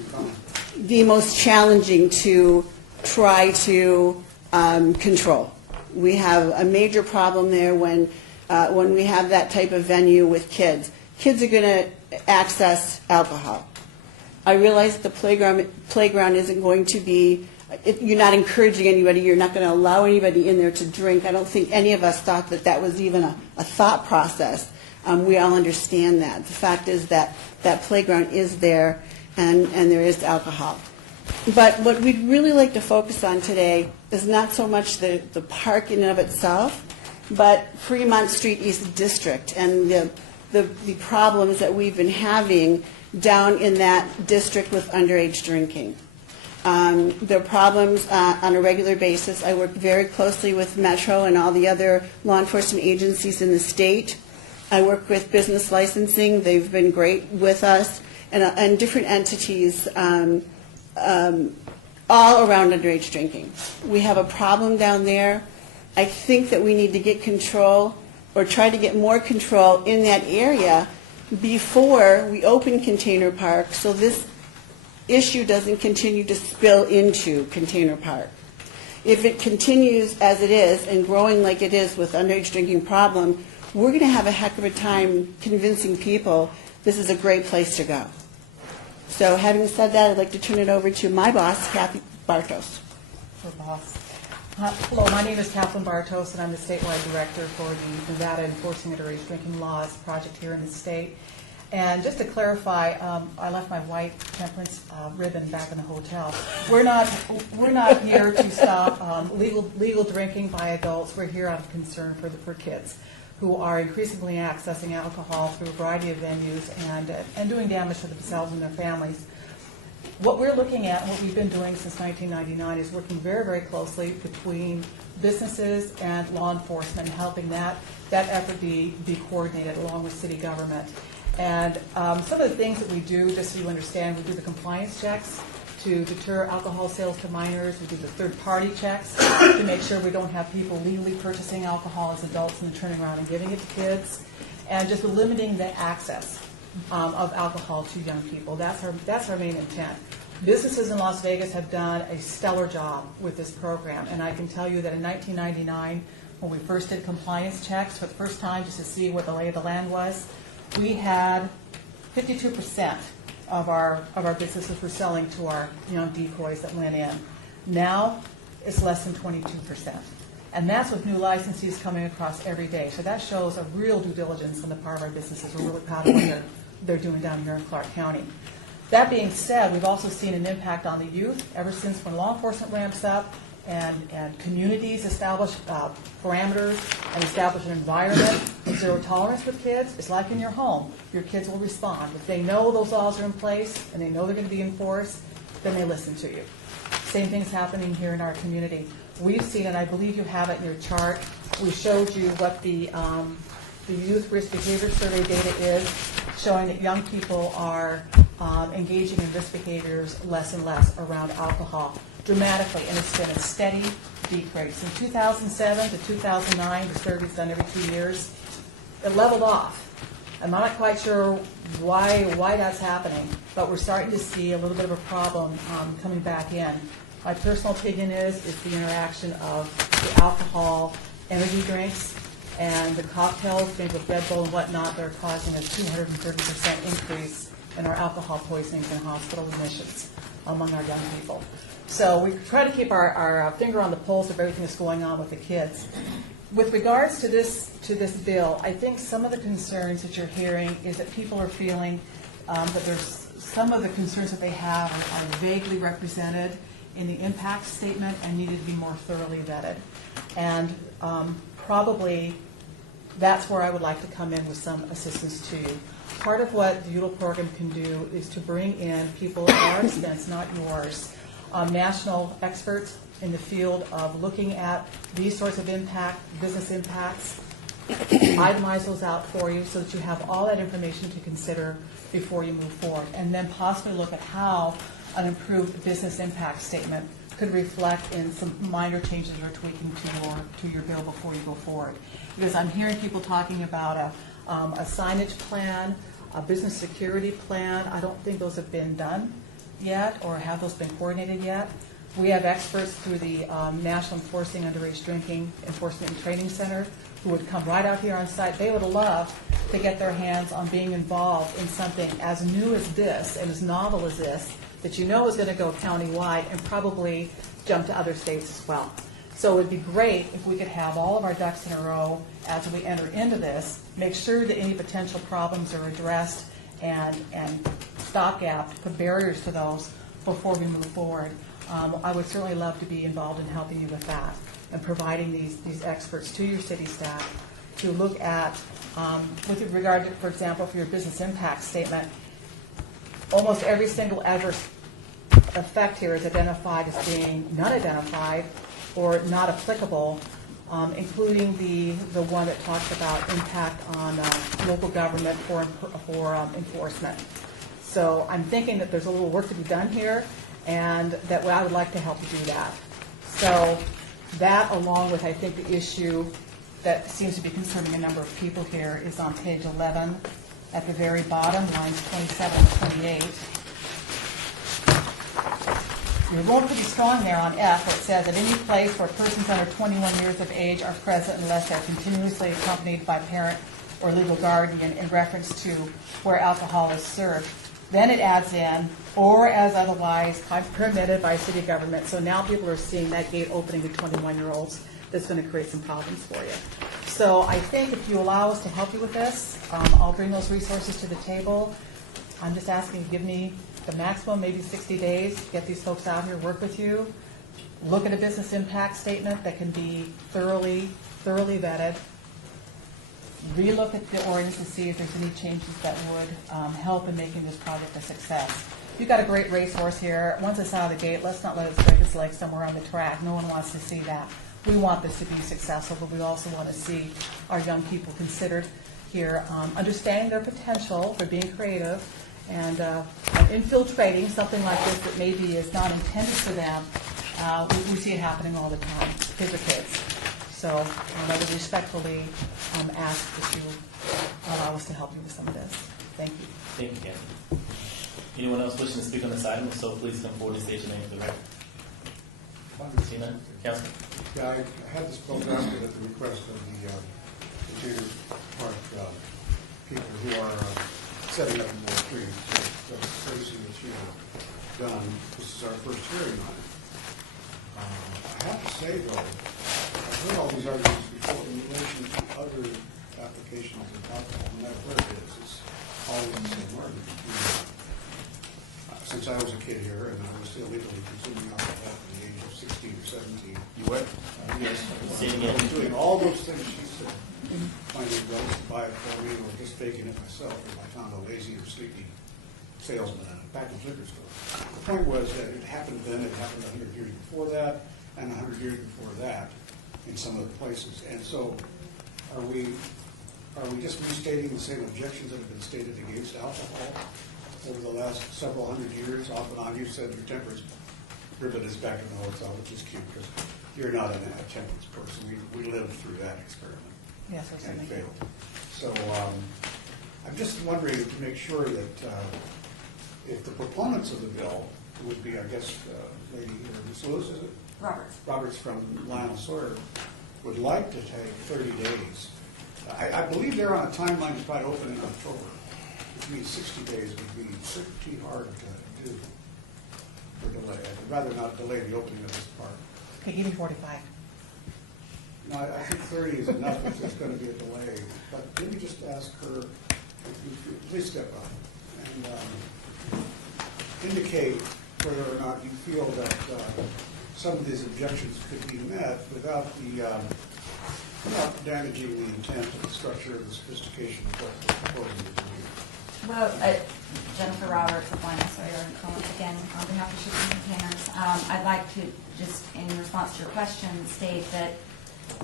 the most challenging to try to control. We have a major problem there when we have that type of venue with kids. Kids are going to access alcohol. I realize the playground isn't going to be, you're not encouraging anybody, you're not going to allow anybody in there to drink. I don't think any of us thought that that was even a thought process. We all understand that. The fact is that that playground is there and there is alcohol. But what we'd really like to focus on today is not so much the park in and of itself, but Fremont Street East District and the problems that we've been having down in that district with underage drinking. There are problems on a regular basis. I work very closely with Metro and all the other law enforcement agencies in the state. I work with business licensing. They've been great with us, and different entities all around underage drinking. We have a problem down there. I think that we need to get control, or try to get more control in that area before we open Container Park, so this issue doesn't continue to spill into Container Park. If it continues as it is and growing like it is with underage drinking problem, we're going to have a heck of a time convincing people this is a great place to go. So having said that, I'd like to turn it over to my boss, Kathy Bartos. Her boss. Hello, my name is Kathleen Bartos, and I'm the statewide director for the Nevada Enforcing Underage Drinking Laws project here in the state. And just to clarify, I left my white temperance ribbon back in the hotel. We're not here to stop legal drinking by adults. We're here out of concern for kids who are increasingly accessing alcohol through a variety of venues and doing damage to themselves and their families. What we're looking at, and what we've been doing since 1999, is working very, very closely between businesses and law enforcement, helping that effort be coordinated along with city government. And some of the things that we do, just so you understand, we do the compliance checks to deter alcohol sales to minors. We do the third-party checks to make sure we don't have people legally purchasing alcohol as adults and then turning around and giving it to kids. And just limiting the access of alcohol to young people. That's our main intent. Businesses in Las Vegas have done a stellar job with this program, and I can tell you that in 1999, when we first did compliance checks for the first time just to see what the lay of the land was, we had 52% of our businesses were selling to our young decoys that went in. Now it's less than 22%. And that's with new licensees coming across every day. So that shows a real due diligence on the part of our businesses. We're really proud of what they're doing down here in Clark County. That being said, we've also seen an impact on the youth ever since when law enforcement ramps up and communities establish parameters and establish an environment of zero tolerance with kids. It's like in your home. Your kids will respond. If they know those laws are in place and they know they're going to be enforced, then they listen to you. Same thing's happening here in our community. We've seen, and I believe you have it in your chart, we showed you what the Youth Risk Behavior Survey data is, showing that young people are engaging in risk behaviors less and less around alcohol, dramatically, and it's been a steady decrease. In 2007 to 2009, the survey's done every 2 years, it leveled off. I'm not quite sure why that's happening, but we're starting to see a little bit of a problem coming back in. My personal opinion is the interaction of the alcohol, energy drinks, and the cocktails made with Red Bull and whatnot that are causing a 230% increase in our alcohol poisonings and hospital admissions among our young people. So we try to keep our finger on the pulse of everything that's going on with the kids. With regards to this bill, I think some of the concerns that you're hearing is that people are feeling that there's some of the concerns that they have are vaguely represented in the impact statement and needed to be more thoroughly vetted. And probably that's where I would like to come in with some assistance to you. Part of what the UDL program can do is to bring in people at our expense, not yours, national experts in the field of looking at these sorts of impact, business impacts, itemize those out for you so that you have all that information to consider before you move forward, and then possibly look at how an improved business impact statement could reflect in some minor changes or tweaking to your bill before you go forward. Because I'm hearing people talking about a signage plan, a business security plan. I don't think those have been done yet, or have those been coordinated yet. We have experts through the National Enforcing Underage Drinking Enforcement and Training Center who would come right out here on site. They would love to get their hands on being involved in something as new as this and as novel as this that you know is going to go countywide and probably jump to other states as well. So it would be great if we could have all of our ducks in a row as we enter into this, make sure that any potential problems are addressed and stopgap, put barriers to those before we move forward. I would certainly love to be involved in helping you with that and providing these experts to your city staff to look at, with regard to, for example, for your business impact statement, almost every single adverse effect here is identified as being not identified or not applicable, including the one that talks about impact on local government for enforcement. So I'm thinking that there's a little work to be done here, and that I would like to help you do that. So that, along with, I think, the issue that seems to be concerning a number of people here is on page 11 at the very bottom, lines 27 and 28. You're going pretty strong there on F, where it says, at any place where persons under 21 years of age are present unless they're continuously accompanied by parent or legal guardian, in reference to where alcohol is served. Then it adds in, or as otherwise permitted by city government. So now people are seeing that gate opening to 21-year-olds. That's going to create some problems for you. So I think if you allow us to help you with this, I'll bring those resources to the table. I'm just asking you to give me the maximum, maybe 60 days, to get these folks out here, work with you, look at a business impact statement that can be thoroughly vetted, relook at the ordinance to see if there's any changes that would help in making this project a success. You've got a great racehorse here. Once it's out of the gate, let's not let it break its leg somewhere on the track. No one wants to see that. We want this to be successful, but we also want to see our young people considered here, understanding their potential for being creative and infiltrating something like this that maybe is not intended for them. We see it happening all the time. Kids are kids. So I would respectfully ask that you allow us to help you with some of this. Thank you. Thank you, Kathy. Anyone else wishing to speak on this item? If so, please come forward and state your name for the record. Tina, Councilman. Yeah, I had this bill drafted at the request of the Tater Park people who are setting up more trees. So Tracy, that you have done, this is our first hearing on it. I have to say, though, I've heard all these arguments before in relation to other applications of alcohol, no matter where it is, it's always the same argument. Since I was a kid here and I was illegally consuming alcohol from the age of 16 or 17. You were? Yes. I was doing all those things she said. Finding drugs to buy it for me or just faking it myself if I found a lazy or sleepy salesman at a packaged liquor store. The point was that it happened then, it happened 100 years before that, and 100 years before that in some other places. And so are we just restating the same objections that have been stated against alcohol over the last several hundred years, off and on? You said your temperance ribbon is back in the hotel, which is cute because you're not an temperance person. We lived through that experiment. Yes, and failed. So I'm just wondering to make sure that if the proponents of the bill would be, I guess, Lady or Ms. Lewis, is it? Roberts from Lionel Sawyer would like to take 30 days. I believe they're on a timeline to try to open in October, which means 60 days would be pretty hard to do for delay. I'd rather not delay the opening of this park. Okay, give me 45. No, I think 30 is enough if there's going to be a delay. But let me just ask her, if you please step up and indicate whether or not you feel that some of these objections could be met without damaging the intent of the structure and the sophistication of what we're proposing to do. Well, Jennifer Roberts of Buenos Aires, again, on behalf of Shipping Containers, I'd like to just, in response to your question, state that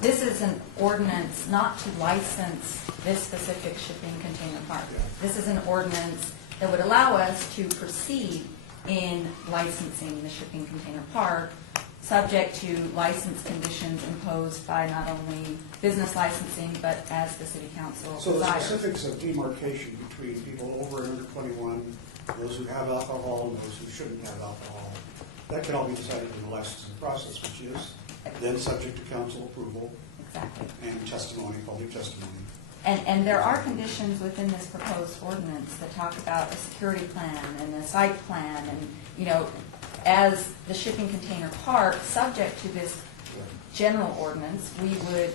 this is an ordinance not to license this specific shipping container park. This is an ordinance that would allow us to proceed in licensing the shipping container park, subject to license conditions imposed by not only business licensing, but as the city council So the desires. specifics of demarcation between people over and under 21, those who have alcohol and those who shouldn't have alcohol, that can all be decided in the licensing process, which is then subject to council approval. Exactly. And testimony, public testimony. And there are conditions within this proposed ordinance that talk about a security plan and a site plan, and, you know, as the shipping container park, subject to this general ordinance, we would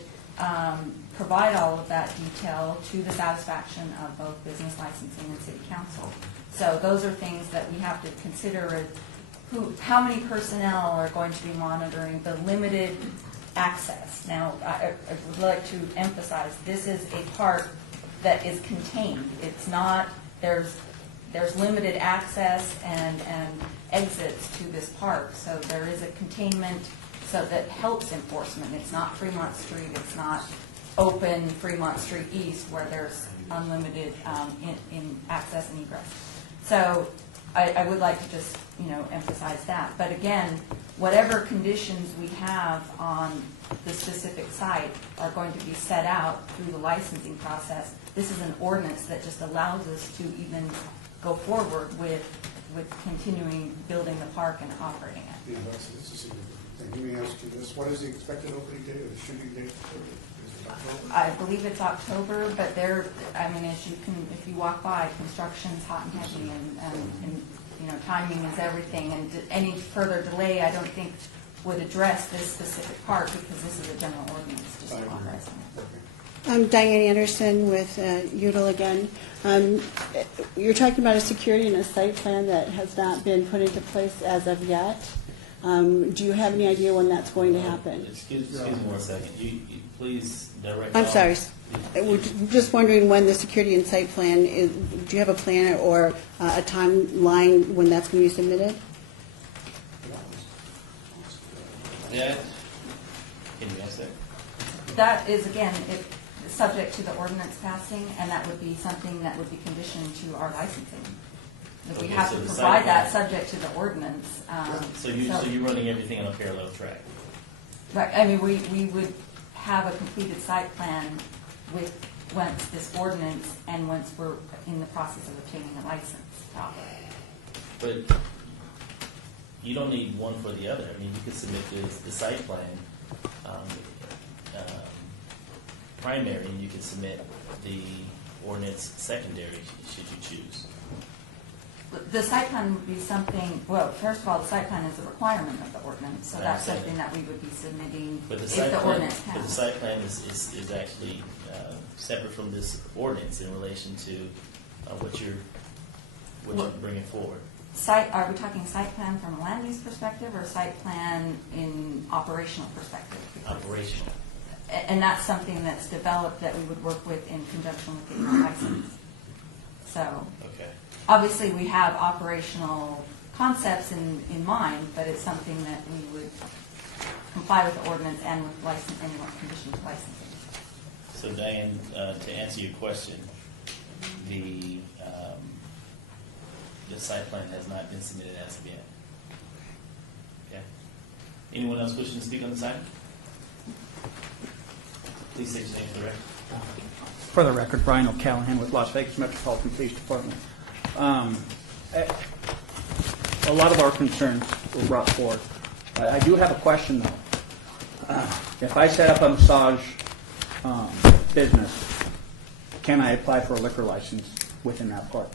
provide all of that detail to the satisfaction of both business licensing and city council. So those are things that we have to consider. How many personnel are going to be monitoring the limited access? Now, I would like to emphasize, this is a park that is contained. It's not, there's limited access and exits to this park, so there is a containment so that helps enforcement. It's not Fremont Street, it's not open Fremont Street East where there's unlimited in access and egress. So I would like to just, emphasize that. But again, whatever conditions we have on the specific site are going to be set out through the licensing process. This is an ordinance that just allows us to even go forward with continuing building the park and operating it. Yeah, that's a significant thing. Let me ask you this. What is the expected opening date or the shooting date? Is it October? I believe it's October, but as if you walk by, construction's hot and heavy, and timing is everything, and any further delay, I don't think would address this specific part, because this is a general ordinance just authorizing it. I'm Diane Anderson with UDL again. You're talking about a security and a site plan that has not been put into place as of yet. Do you have any idea when that's going to happen? Excuse me 1 second. You please direct. I'm sorry. We're just wondering when the security and site plan is. Do you have a plan or a timeline when that's going to be submitted? Yeah. Can you answer? That is, again, subject to the ordinance passing, and that would be something that would be conditioned to our licensing. That we have to provide that subject to the ordinance. So you're running everything on a parallel track? Right. We would have a completed site plan once this ordinance and once we're in the process of obtaining a license to operate. But you don't need one for the other. You could submit the site plan primary, and you can submit the ordinance secondary should you choose. The site plan would be something, well, first of all, the site plan is a requirement of the ordinance, so that's something that we would be submitting if the ordinance passed. But the site plan is actually separate from this ordinance in relation to what you're bringing forward. Are we talking site plan from a land use perspective or site plan in operational perspective? Operational. And that's something that's developed that we would work with in conjunction with getting our license. So, obviously we have operational concepts in mind, but it's something that we would comply with the ordinance and with any conditions of licensing. So Diane, to answer your question, the site plan has not been submitted as of yet. Okay. Anyone else wishing to speak on the site? Please state your name for the record. For the record, Brian O'Callahan with Las Vegas Metropolitan Police Department. A lot of our concerns were brought forward. I do have a question, though. If I set up a massage business, can I apply for a liquor license within that park?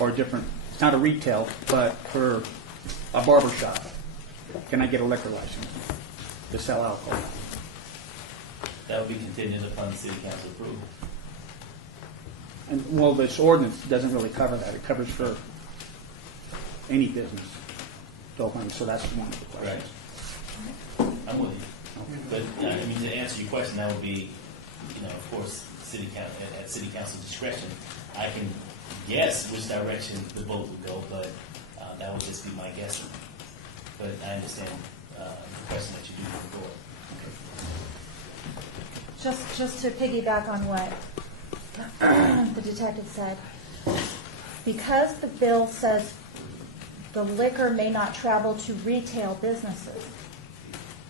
Or different, it's not a retail, but for a barber shop, can I get a liquor license to sell alcohol? That would be contingent upon the city council approval. And, well, this ordinance doesn't really cover that. It covers for any business. to open, so that's one of the questions. Right. I'm with you. But, I mean, to answer your question, that would be, of course, at city council discretion. I can guess which direction the vote would go, but that would just be my guessing. But I understand the question that you do before. Just to piggyback on what the detective said, because the bill says the liquor may not travel to retail businesses,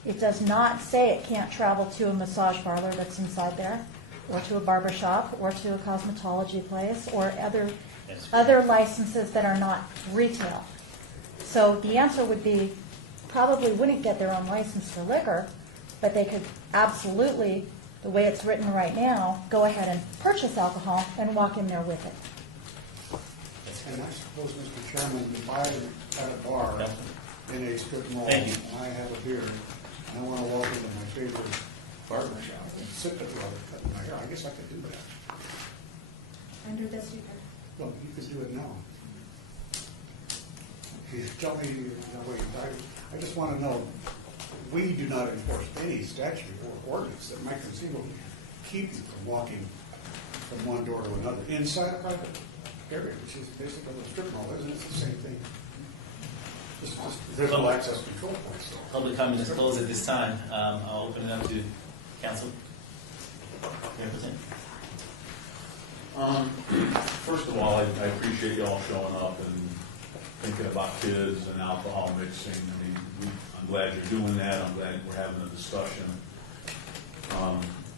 it does not say it can't travel to a massage parlor that's inside there, or to a barber shop, or to a cosmetology place, or other licenses that are not retail. So the answer would be, probably wouldn't get their own license for liquor, but they could absolutely, the way it's written right now, go ahead and purchase alcohol and walk in there with it. And I suppose, Mr. Chairman, if I'm at a bar in a strip mall, Thank you. and I have a beer, and I want to walk into my favorite barber shop and sit there while they're cutting my hair, I guess I could do that. Under this, you could. Well, you could do it now. You tell me, wait, I just want to know, we do not enforce any statute or ordinance that might conceivably keep you from walking from one door to another inside a private area, which is basically a strip mall, isn't it? It's the same thing. There's no access control points. Public comment is closed at this time. I'll open it up to council. First of all, I appreciate y'all showing up and thinking about kids and alcohol mixing. I mean, I'm glad you're doing that. I'm glad we're having a discussion.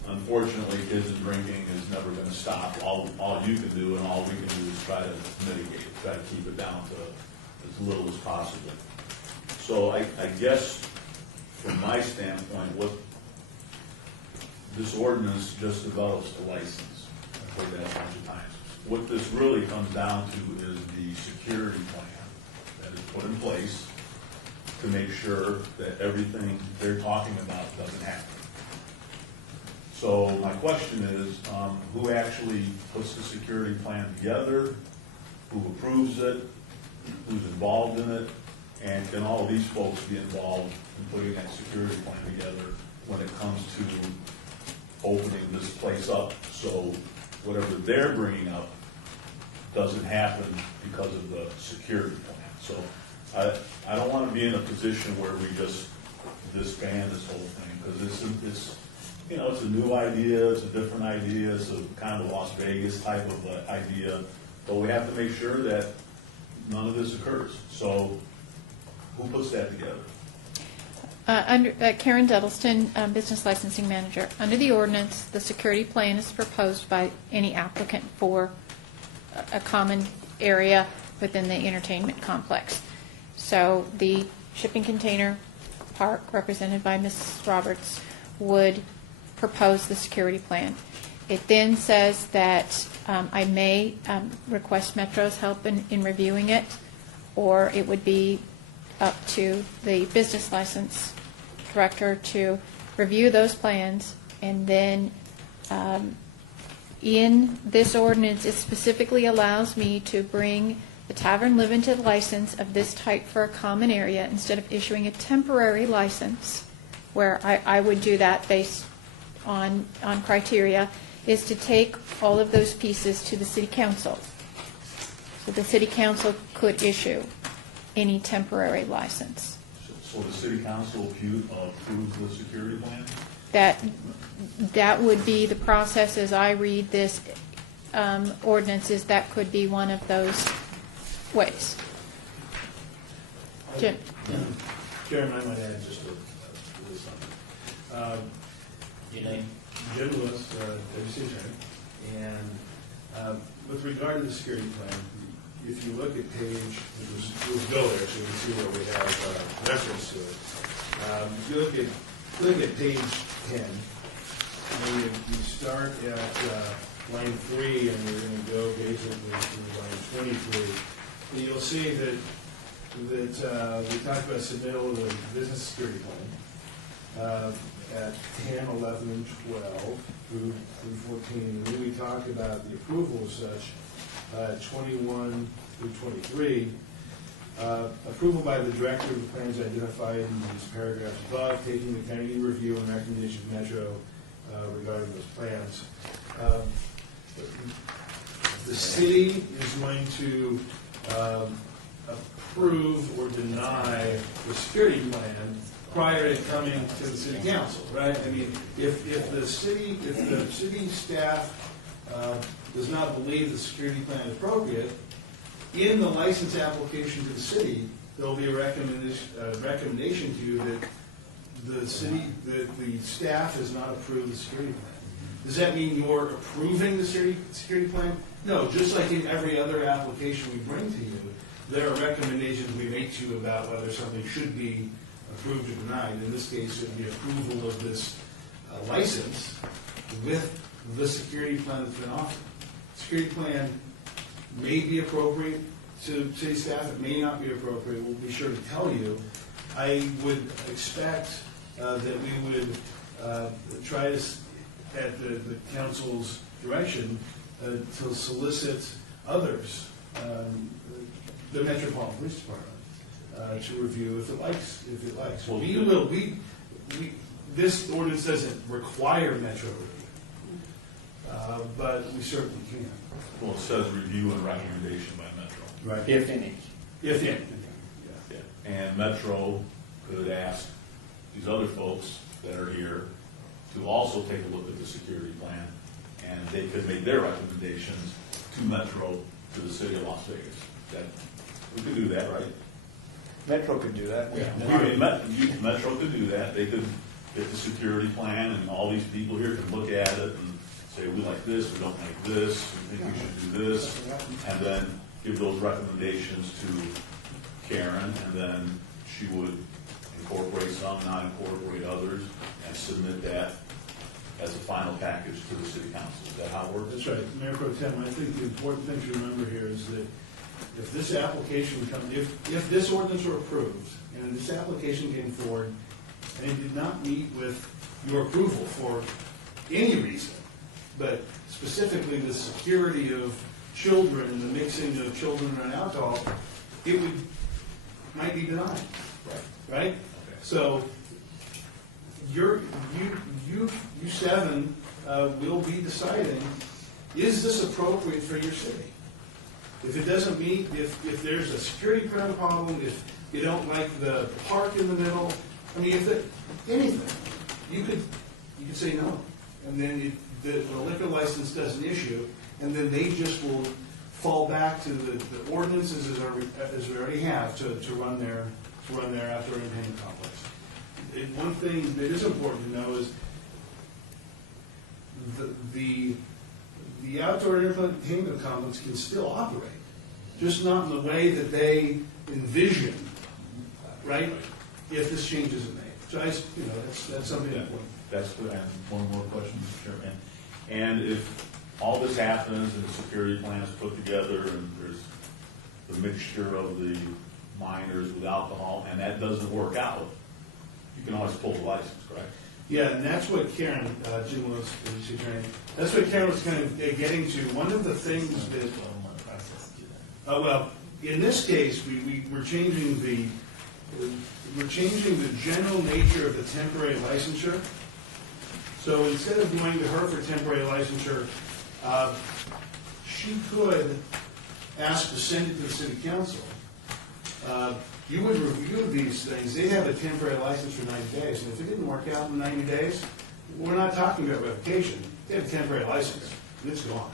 Unfortunately, kids and drinking is never going to stop. All you can do and all we can do is try to mitigate, try to keep it down to as little as possible. So I guess from my standpoint, what this ordinance just develops the license. I've heard that a bunch of times. What this really comes down to is the security plan that is put in place to make sure that everything they're talking about doesn't happen. So my question is, who actually puts the security plan together? Who approves it? Who's involved in it? And can all of these folks be involved in putting that security plan together when it comes to opening this place up, so whatever they're bringing up doesn't happen because of the security plan? So I don't want to be in a position where we just disband this whole thing, because it's a new idea, it's a different idea, it's a kind of Las Vegas type of idea, but we have to make sure that none of this occurs. So who puts that together? Karen Duddleston, Business Licensing Manager. Under the ordinance, the security plan is proposed by any applicant for a common area within the entertainment complex. So the shipping container park, represented by Mrs. Roberts, would propose the security plan. It then says that I may request Metro's help in reviewing it, or it would be up to the business license director to review those plans. And then in this ordinance, it specifically allows me to bring the tavern limited license of this type for a common area instead of issuing a temporary license, where I would do that based on criteria, is to take all of those pieces to the city council. So the city council could issue any temporary license. So the city council approves the security plan? That would be the process as I read this ordinances. That could be one of those ways. Jim? Chairman, I might add just a little something. Your name? Jim Lewis, WC Attorney. And with regard to the security plan, if you look at page, we'll go there so you can see where we have reference to it. If you look at page 10, and you start at line 3, and you're going to go basically to line 23, and you'll see that we talked about submittal of the business security plan at 10, 11, and 12 through 14. And then we talked about the approval of such 21 through 23. Approval by the director of the plans identified in these paragraphs above, taking the county review and recommendation of Metro regarding those plans. The city is going to approve or deny the security plan prior to coming to the city council, right? I mean, if the city staff does not believe the security plan is appropriate, in the license application to the city, there'll be a recommendation to you that the staff has not approved the security plan. Does that mean you're approving the security plan? No, just like in every other application we bring to you, there are recommendations we make to you about whether something should be approved or denied. In this case, it would be approval of this license with the security plan that's been offered. Security plan may be appropriate to city staff, it may not be appropriate, we'll be sure to tell you. I would expect that we would try to, at the council's direction, to solicit others, the Metropolitan Police Department, to review if it likes. Well, this ordinance doesn't require Metro review, but we certainly can. Well, it says review and recommendation by Metro. Right. If any. If any. Yeah. And Metro could ask these other folks that are here to also take a look at the security plan, and they could make their recommendations to Metro, to the city of Las Vegas. We could do that, right? Metro could do that. Metro could do that. They could get the security plan, and all these people here could look at it and say, we like this, we don't like this, we think we should do this, and then give those recommendations to Karen, and then she would incorporate some, not incorporate others, and submit that as a final package to the city council. Is that how it works? That's right. Mayor Pro Tem, I think the important thing to remember here is that if this application comes, if this ordinance were approved, and this application came forward, and it did not meet with your approval for any reason, but specifically the security of children and the mixing of children and alcohol, it might be denied. Right? Okay. So you seven will be deciding, is this appropriate for your city? If it doesn't meet, if there's a security problem, if you don't like the park in the middle, I mean, anything, you could say no, and then the liquor license doesn't issue, and then they just will fall back to the ordinances as we already have to run their outdoor entertainment complex. One thing that is important to know is the outdoor entertainment complex can still operate, just not in the way that they envision, right? If this change isn't made. So that's something important. That's good. And one more question, Mr. Chairman. And if all this happens and the security plan is put together and there's the mixture of the minors with alcohol and that doesn't work out, you can always pull the license, correct? Yeah, and that's what Karen, Jim was, that's what Karen was kind of getting to. One of the things that, well, in this case, we're changing the general nature of the temporary licensure. So instead of going to her for temporary licensure, she could ask to send it to the city council. You would review these things. They'd have a temporary license for 90 days. And if it didn't work out in 90 days, we're not talking about revocation. They have a temporary license, and it's gone.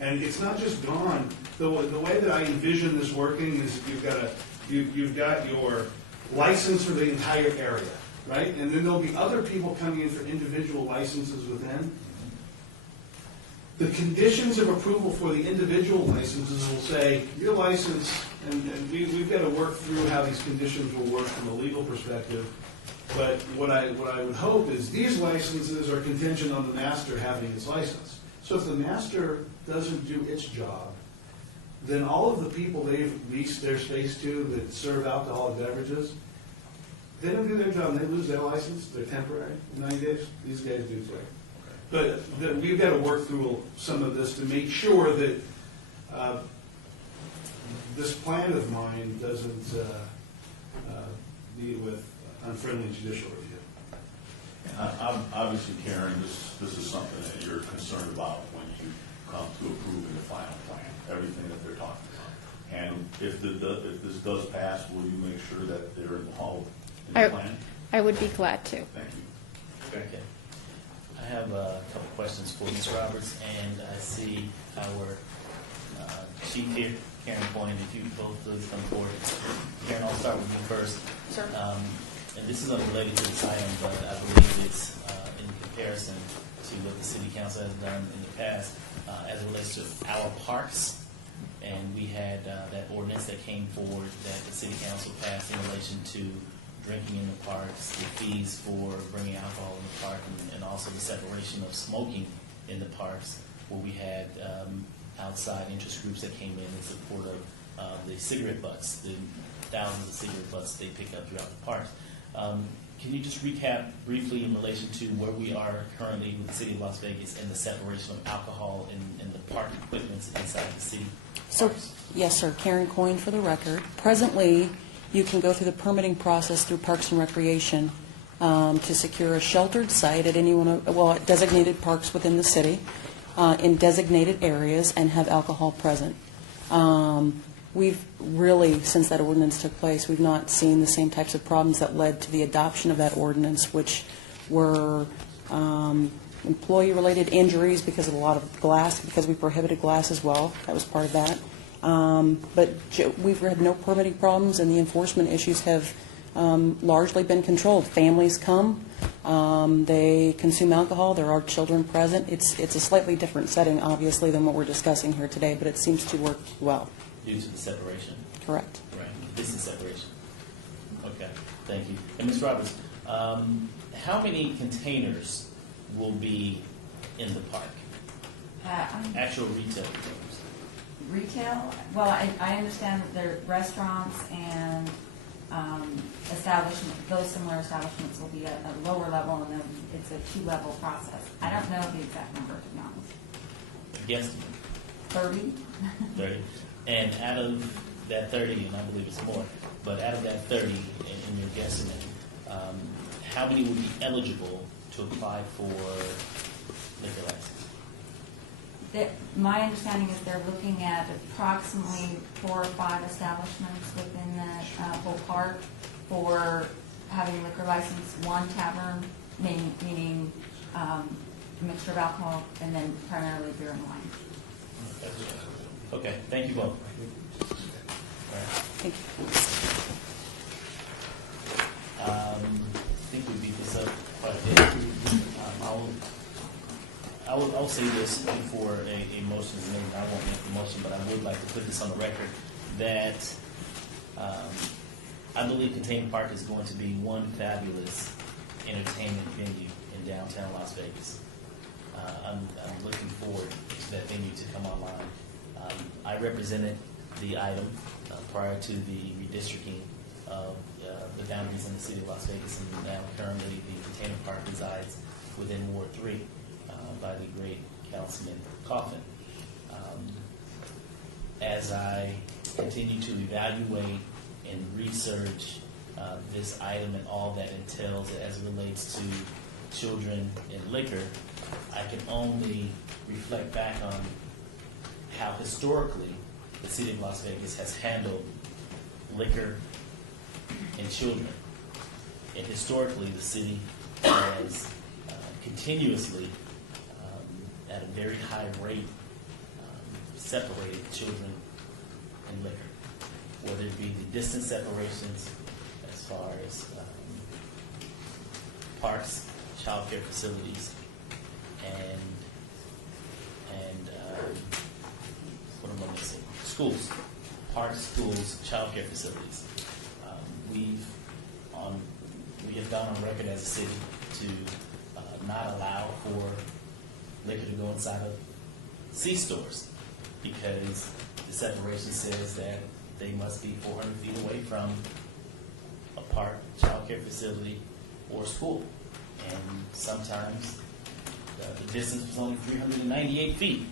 And it's not just gone. The way that I envision this working is you've got your license for the entire area, right? And then there'll be other people coming in for individual licenses within. The conditions of approval for the individual licenses will say, your license, and we've got to work through how these conditions will work from a legal perspective, but what I would hope is these licenses are contingent on the master having his license. So if the master doesn't do its job, then all of the people they've leased their space to that serve alcoholic beverages, they don't do their job and they lose their license, they're temporary in 90 days. These guys do too. But we've got to work through some of this to make sure that this plan of mine doesn't deal with unfriendly judicial review. Obviously, Karen, this is something that you're concerned about when you come to approving the final plan, everything that they're talking about. And if this does pass, will you make sure that they're involved in the plan? I would be glad to. Thank you. Okay. I have a couple questions for Ms. Roberts, and I see our chief here, Karen Coyne, if you both please come forward. Karen, I'll start with you first. Sure. And this is unrelated to this item, but I believe it's in comparison to what the city council has done in the past as it relates to our parks. And we had that ordinance that came forward that the city council passed in relation to drinking in the parks, the fees for bringing alcohol in the park, and also the separation of smoking in the parks, where we had outside interest groups that came in support of the cigarette butts, the thousands of cigarette butts they pick up throughout the parks. Can you just recap briefly in relation to where we are currently with the city of Las Vegas and the separation of alcohol and the park equipment inside the city? So, yes, sir. Karen Coyne for the record. Presently, you can go through the permitting process through Parks and Recreation to secure a sheltered site at any one of, well, at designated parks within the city, in designated areas, and have alcohol present. We've really, since that ordinance took place, we've not seen the same types of problems that led to the adoption of that ordinance, which were employee-related injuries because of a lot of glass, because we prohibited glass as well. That was part of that. But we've had no permitting problems, and the enforcement issues have largely been controlled. Families come, they consume alcohol, there are children present. It's a slightly different setting, obviously, than what we're discussing here today, but it seems to work well. Due to the separation? Correct. Right, distance separation. Okay, thank you. And Ms. Roberts, how many containers will be in the park? Actual retail containers? Retail? Well, I understand that there are restaurants and establishments, those similar establishments will be at a lower level, and then it's a 2-level process. I don't know the exact number, to be honest. Yes. 30? 30. And out of that 30, and I believe it's more, but out of that 30, in your guesstimate, how many would be eligible to apply for liquor license? My understanding is they're looking at approximately 4 or 5 establishments within the whole park for having liquor license, 1 tavern, meaning a mixture of alcohol, and then primarily beer and wine. Okay, thank you both. All right. Thank you. I think we beat this up quite a bit. I'll say this before a motion is made. I won't make the motion, but I would like to put this on the record that I believe Container Park is going to be one fabulous entertainment venue in downtown Las Vegas. I'm looking forward to that venue to come online. I represented the item prior to the redistricting of the boundaries in the city of Las Vegas, and now currently the Container Park resides within Ward 3 by the great Councilman Coffin. As I continue to evaluate and research this item and all that entails as it relates to children and liquor, I can only reflect back on how historically the city of Las Vegas has handled liquor and children. And historically, the city has continuously, at a very high rate, separated children and liquor, whether it be the distance separations as far as parks, child care facilities, and what am I missing? Schools, parks, schools, child care facilities. We have gone on record as a city to not allow for liquor to go inside of C-stores because the separation says that they must be 400 feet away from a park, child care facility, or school. And sometimes the distance was only 398 feet.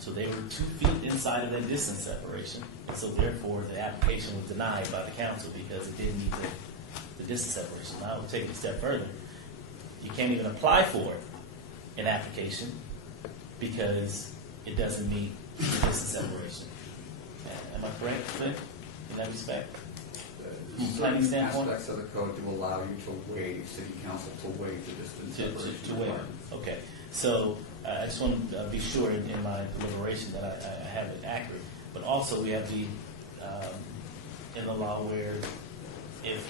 So they were 2 feet inside of that distance separation. And so therefore, the application was denied by the council because it didn't meet the distance separation. Now, I will take it a step further. You can't even apply for an application because it doesn't meet the distance separation. Am I correct, Clint, in that respect? From a planning standpoint? Aspects of the code to allow you to waive, city council to waive the distance separation. To waive, okay. So I just want to be sure in my deliberation that I have it accurate. But also we have the, in the law where if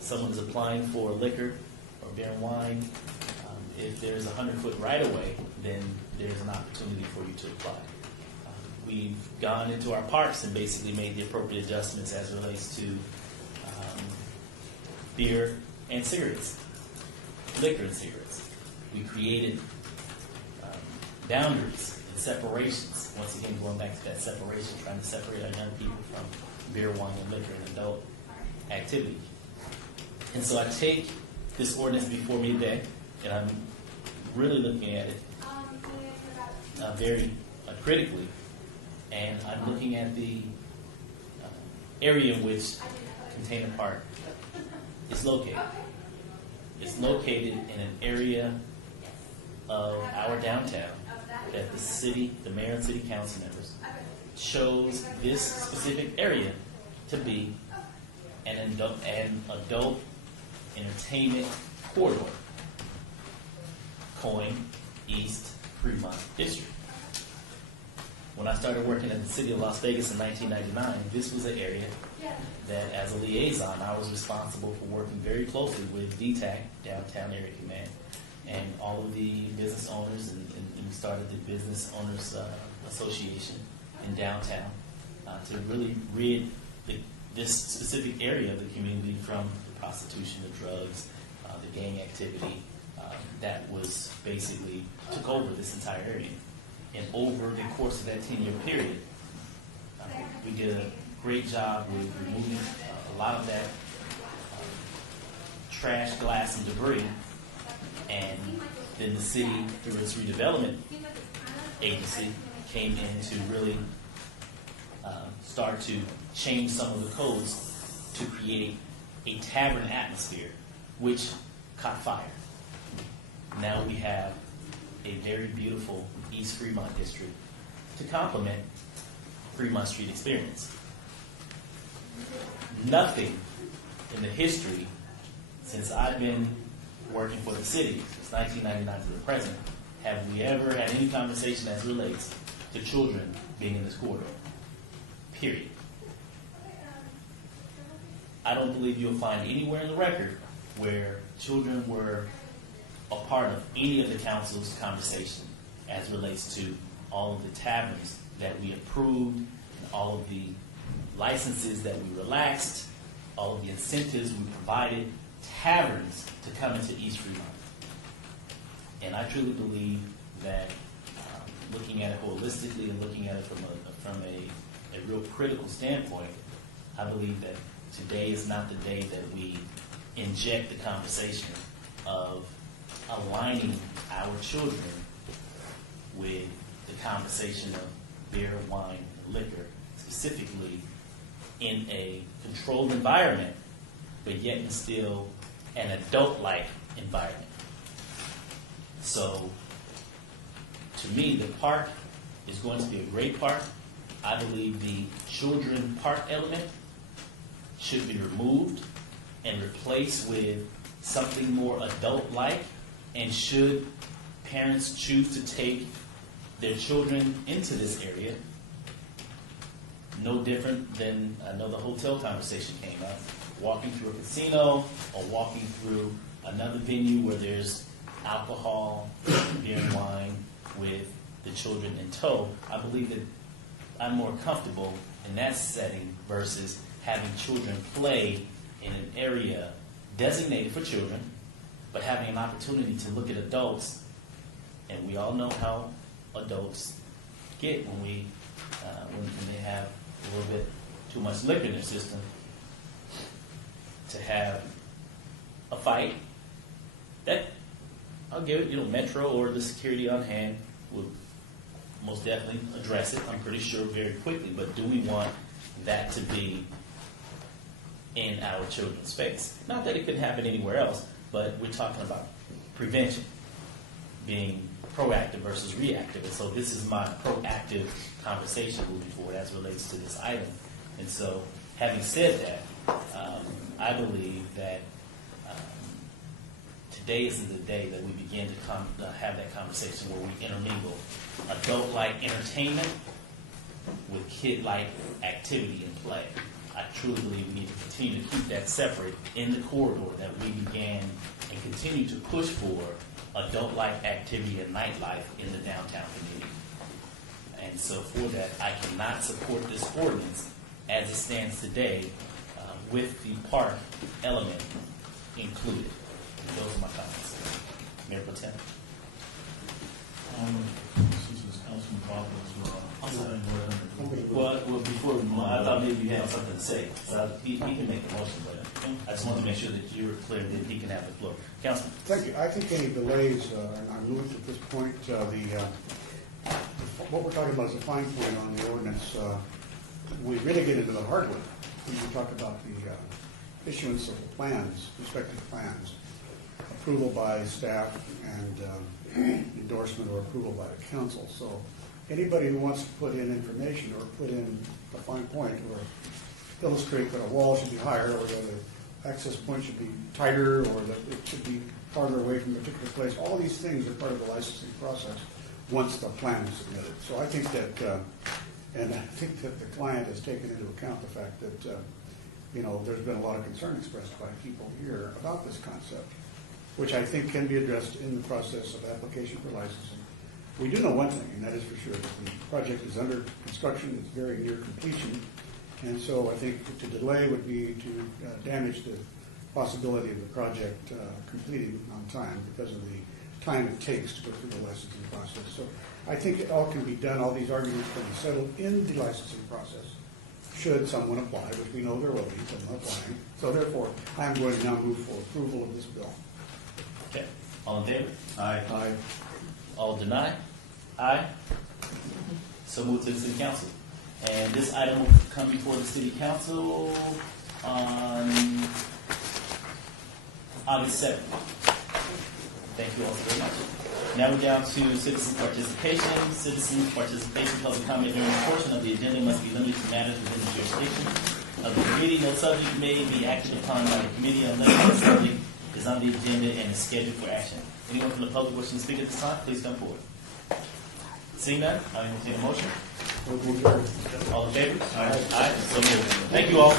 someone is applying for liquor or beer and wine, if there's a 100-foot right-of-way, then there's an opportunity for you to apply. We've gone into our parks and basically made the appropriate adjustments as it relates to beer and cigarettes, liquor and cigarettes. We created boundaries and separations. Once again, going back to that separation, trying to separate our young people from beer, wine, and liquor and adult activity. And so I take this ordinance before me today, and I'm really looking at it very critically. And I'm looking at the area in which Container Park is located. It's located in an area of our downtown that the city, the mayor and city council members, chose this specific area to be an adult entertainment corridor, Coin East Fremont District. When I started working at the city of Las Vegas in 1999, this was an area that, as a liaison, I was responsible for working very closely with DTAC, Downtown Area Command, and all of the business owners, and we started the Business Owners Association in downtown to really rid this specific area of the community from prostitution, the drugs, the gang activity that was basically took over this entire area. And over the course of that 10-year period, we did a great job with removing a lot of that trash, glass, and debris. And then the city, through its redevelopment agency, came in to really start to change some of the codes to create a tavern atmosphere, which caught fire. Now we have a very beautiful East Fremont district to complement Fremont Street experience. Nothing in the history since I've been working for the city, since 1999 to the present, have we ever had any conversation as relates to children being in this corridor. Period. I don't believe you'll find anywhere in the record where children were a part of any of the council's conversation as relates to all of the taverns that we approved, and all of the licenses that we relaxed, all of the incentives we provided taverns to come into East Fremont. And I truly believe that looking at it holistically and looking at it from a real critical standpoint, I believe that today is not the day that we inject the conversation of aligning our children with the conversation of beer, wine, and liquor, specifically in a controlled environment, but yet instill an adult-like environment. So, to me, the park is going to be a great park. I believe the children park element should be removed and replaced with something more adult-like. And should parents choose to take their children into this area, no different than, I know the hotel conversation came up, walking through a casino or walking through another venue where there's alcohol, beer and wine with the children in tow, I believe that I'm more comfortable in that setting versus having children play in an area designated for children, but having an opportunity to look at adults, and we all know how adults get when they have a little bit too much liquor in their system, to have a fight that, I'll give it, Metro or the security on hand would most definitely address it, I'm pretty sure, very quickly, but do we want that to be in our children's space? Not that it couldn't happen anywhere else, but we're talking about prevention, being proactive versus reactive. And so this is my proactive conversation moving forward as relates to this item. And so having said that, I believe that today is the day that we begin to have that conversation where we intermingle adult-like entertainment with kid-like activity and play. I truly believe we need to continue to keep that separate in the corridor that we began and continue to push for adult-like activity and nightlife in the downtown community. And so for that, I cannot support this ordinance as it stands today with the park element included. Those are my comments. Mayor Pro Tem. Since it's Councilman Bartos, Well, before we move on, I thought maybe you had something to say. So he can make the motion, but I just wanted to make sure that you're clear that he can have the floor. Councilman. Thank you. I think any delays are moot at this point. What we're talking about is a fine point on the ordinance. We really get into the hardware. We talk about the issuance of the plans, respective plans, approval by staff and endorsement or approval by the council. So anybody who wants to put in information or put in a fine point or illustrate that a wall should be higher or that an access point should be tighter or that it should be farther away from a particular place, all these things are part of the licensing process once the plan is submitted. So I think that, and I think that the client has taken into account the fact that, there's been a lot of concern expressed by people here about this concept, which I think can be addressed in the process of application for licensing. We do know one thing, and that is for sure, that the project is under construction, it's very near completion, and so I think to delay would be to damage the possibility of the project completing on time because of the time it takes to go through the licensing process. So I think it all can be done, all these arguments can be settled in the licensing process, should someone apply, which we know there will be someone applying. So therefore, I am going to now move for approval of this bill. Okay. All in favor? Aye. Aye. All deny? Aye. So moved to the City Council. And this item will come before the City Council on August 7th. Thank you all very much. Now we're down to citizen participation. Citizen participation, public comment during a portion of the agenda must be limited to matters within the jurisdiction of the committee. No subject may be acted upon by the committee unless the subject is on the agenda and is scheduled for action. Anyone from the public wishing to speak at this time, please come forward. Seeing none, I'll entertain a motion. All in favor? Aye. So moved. Thank you all.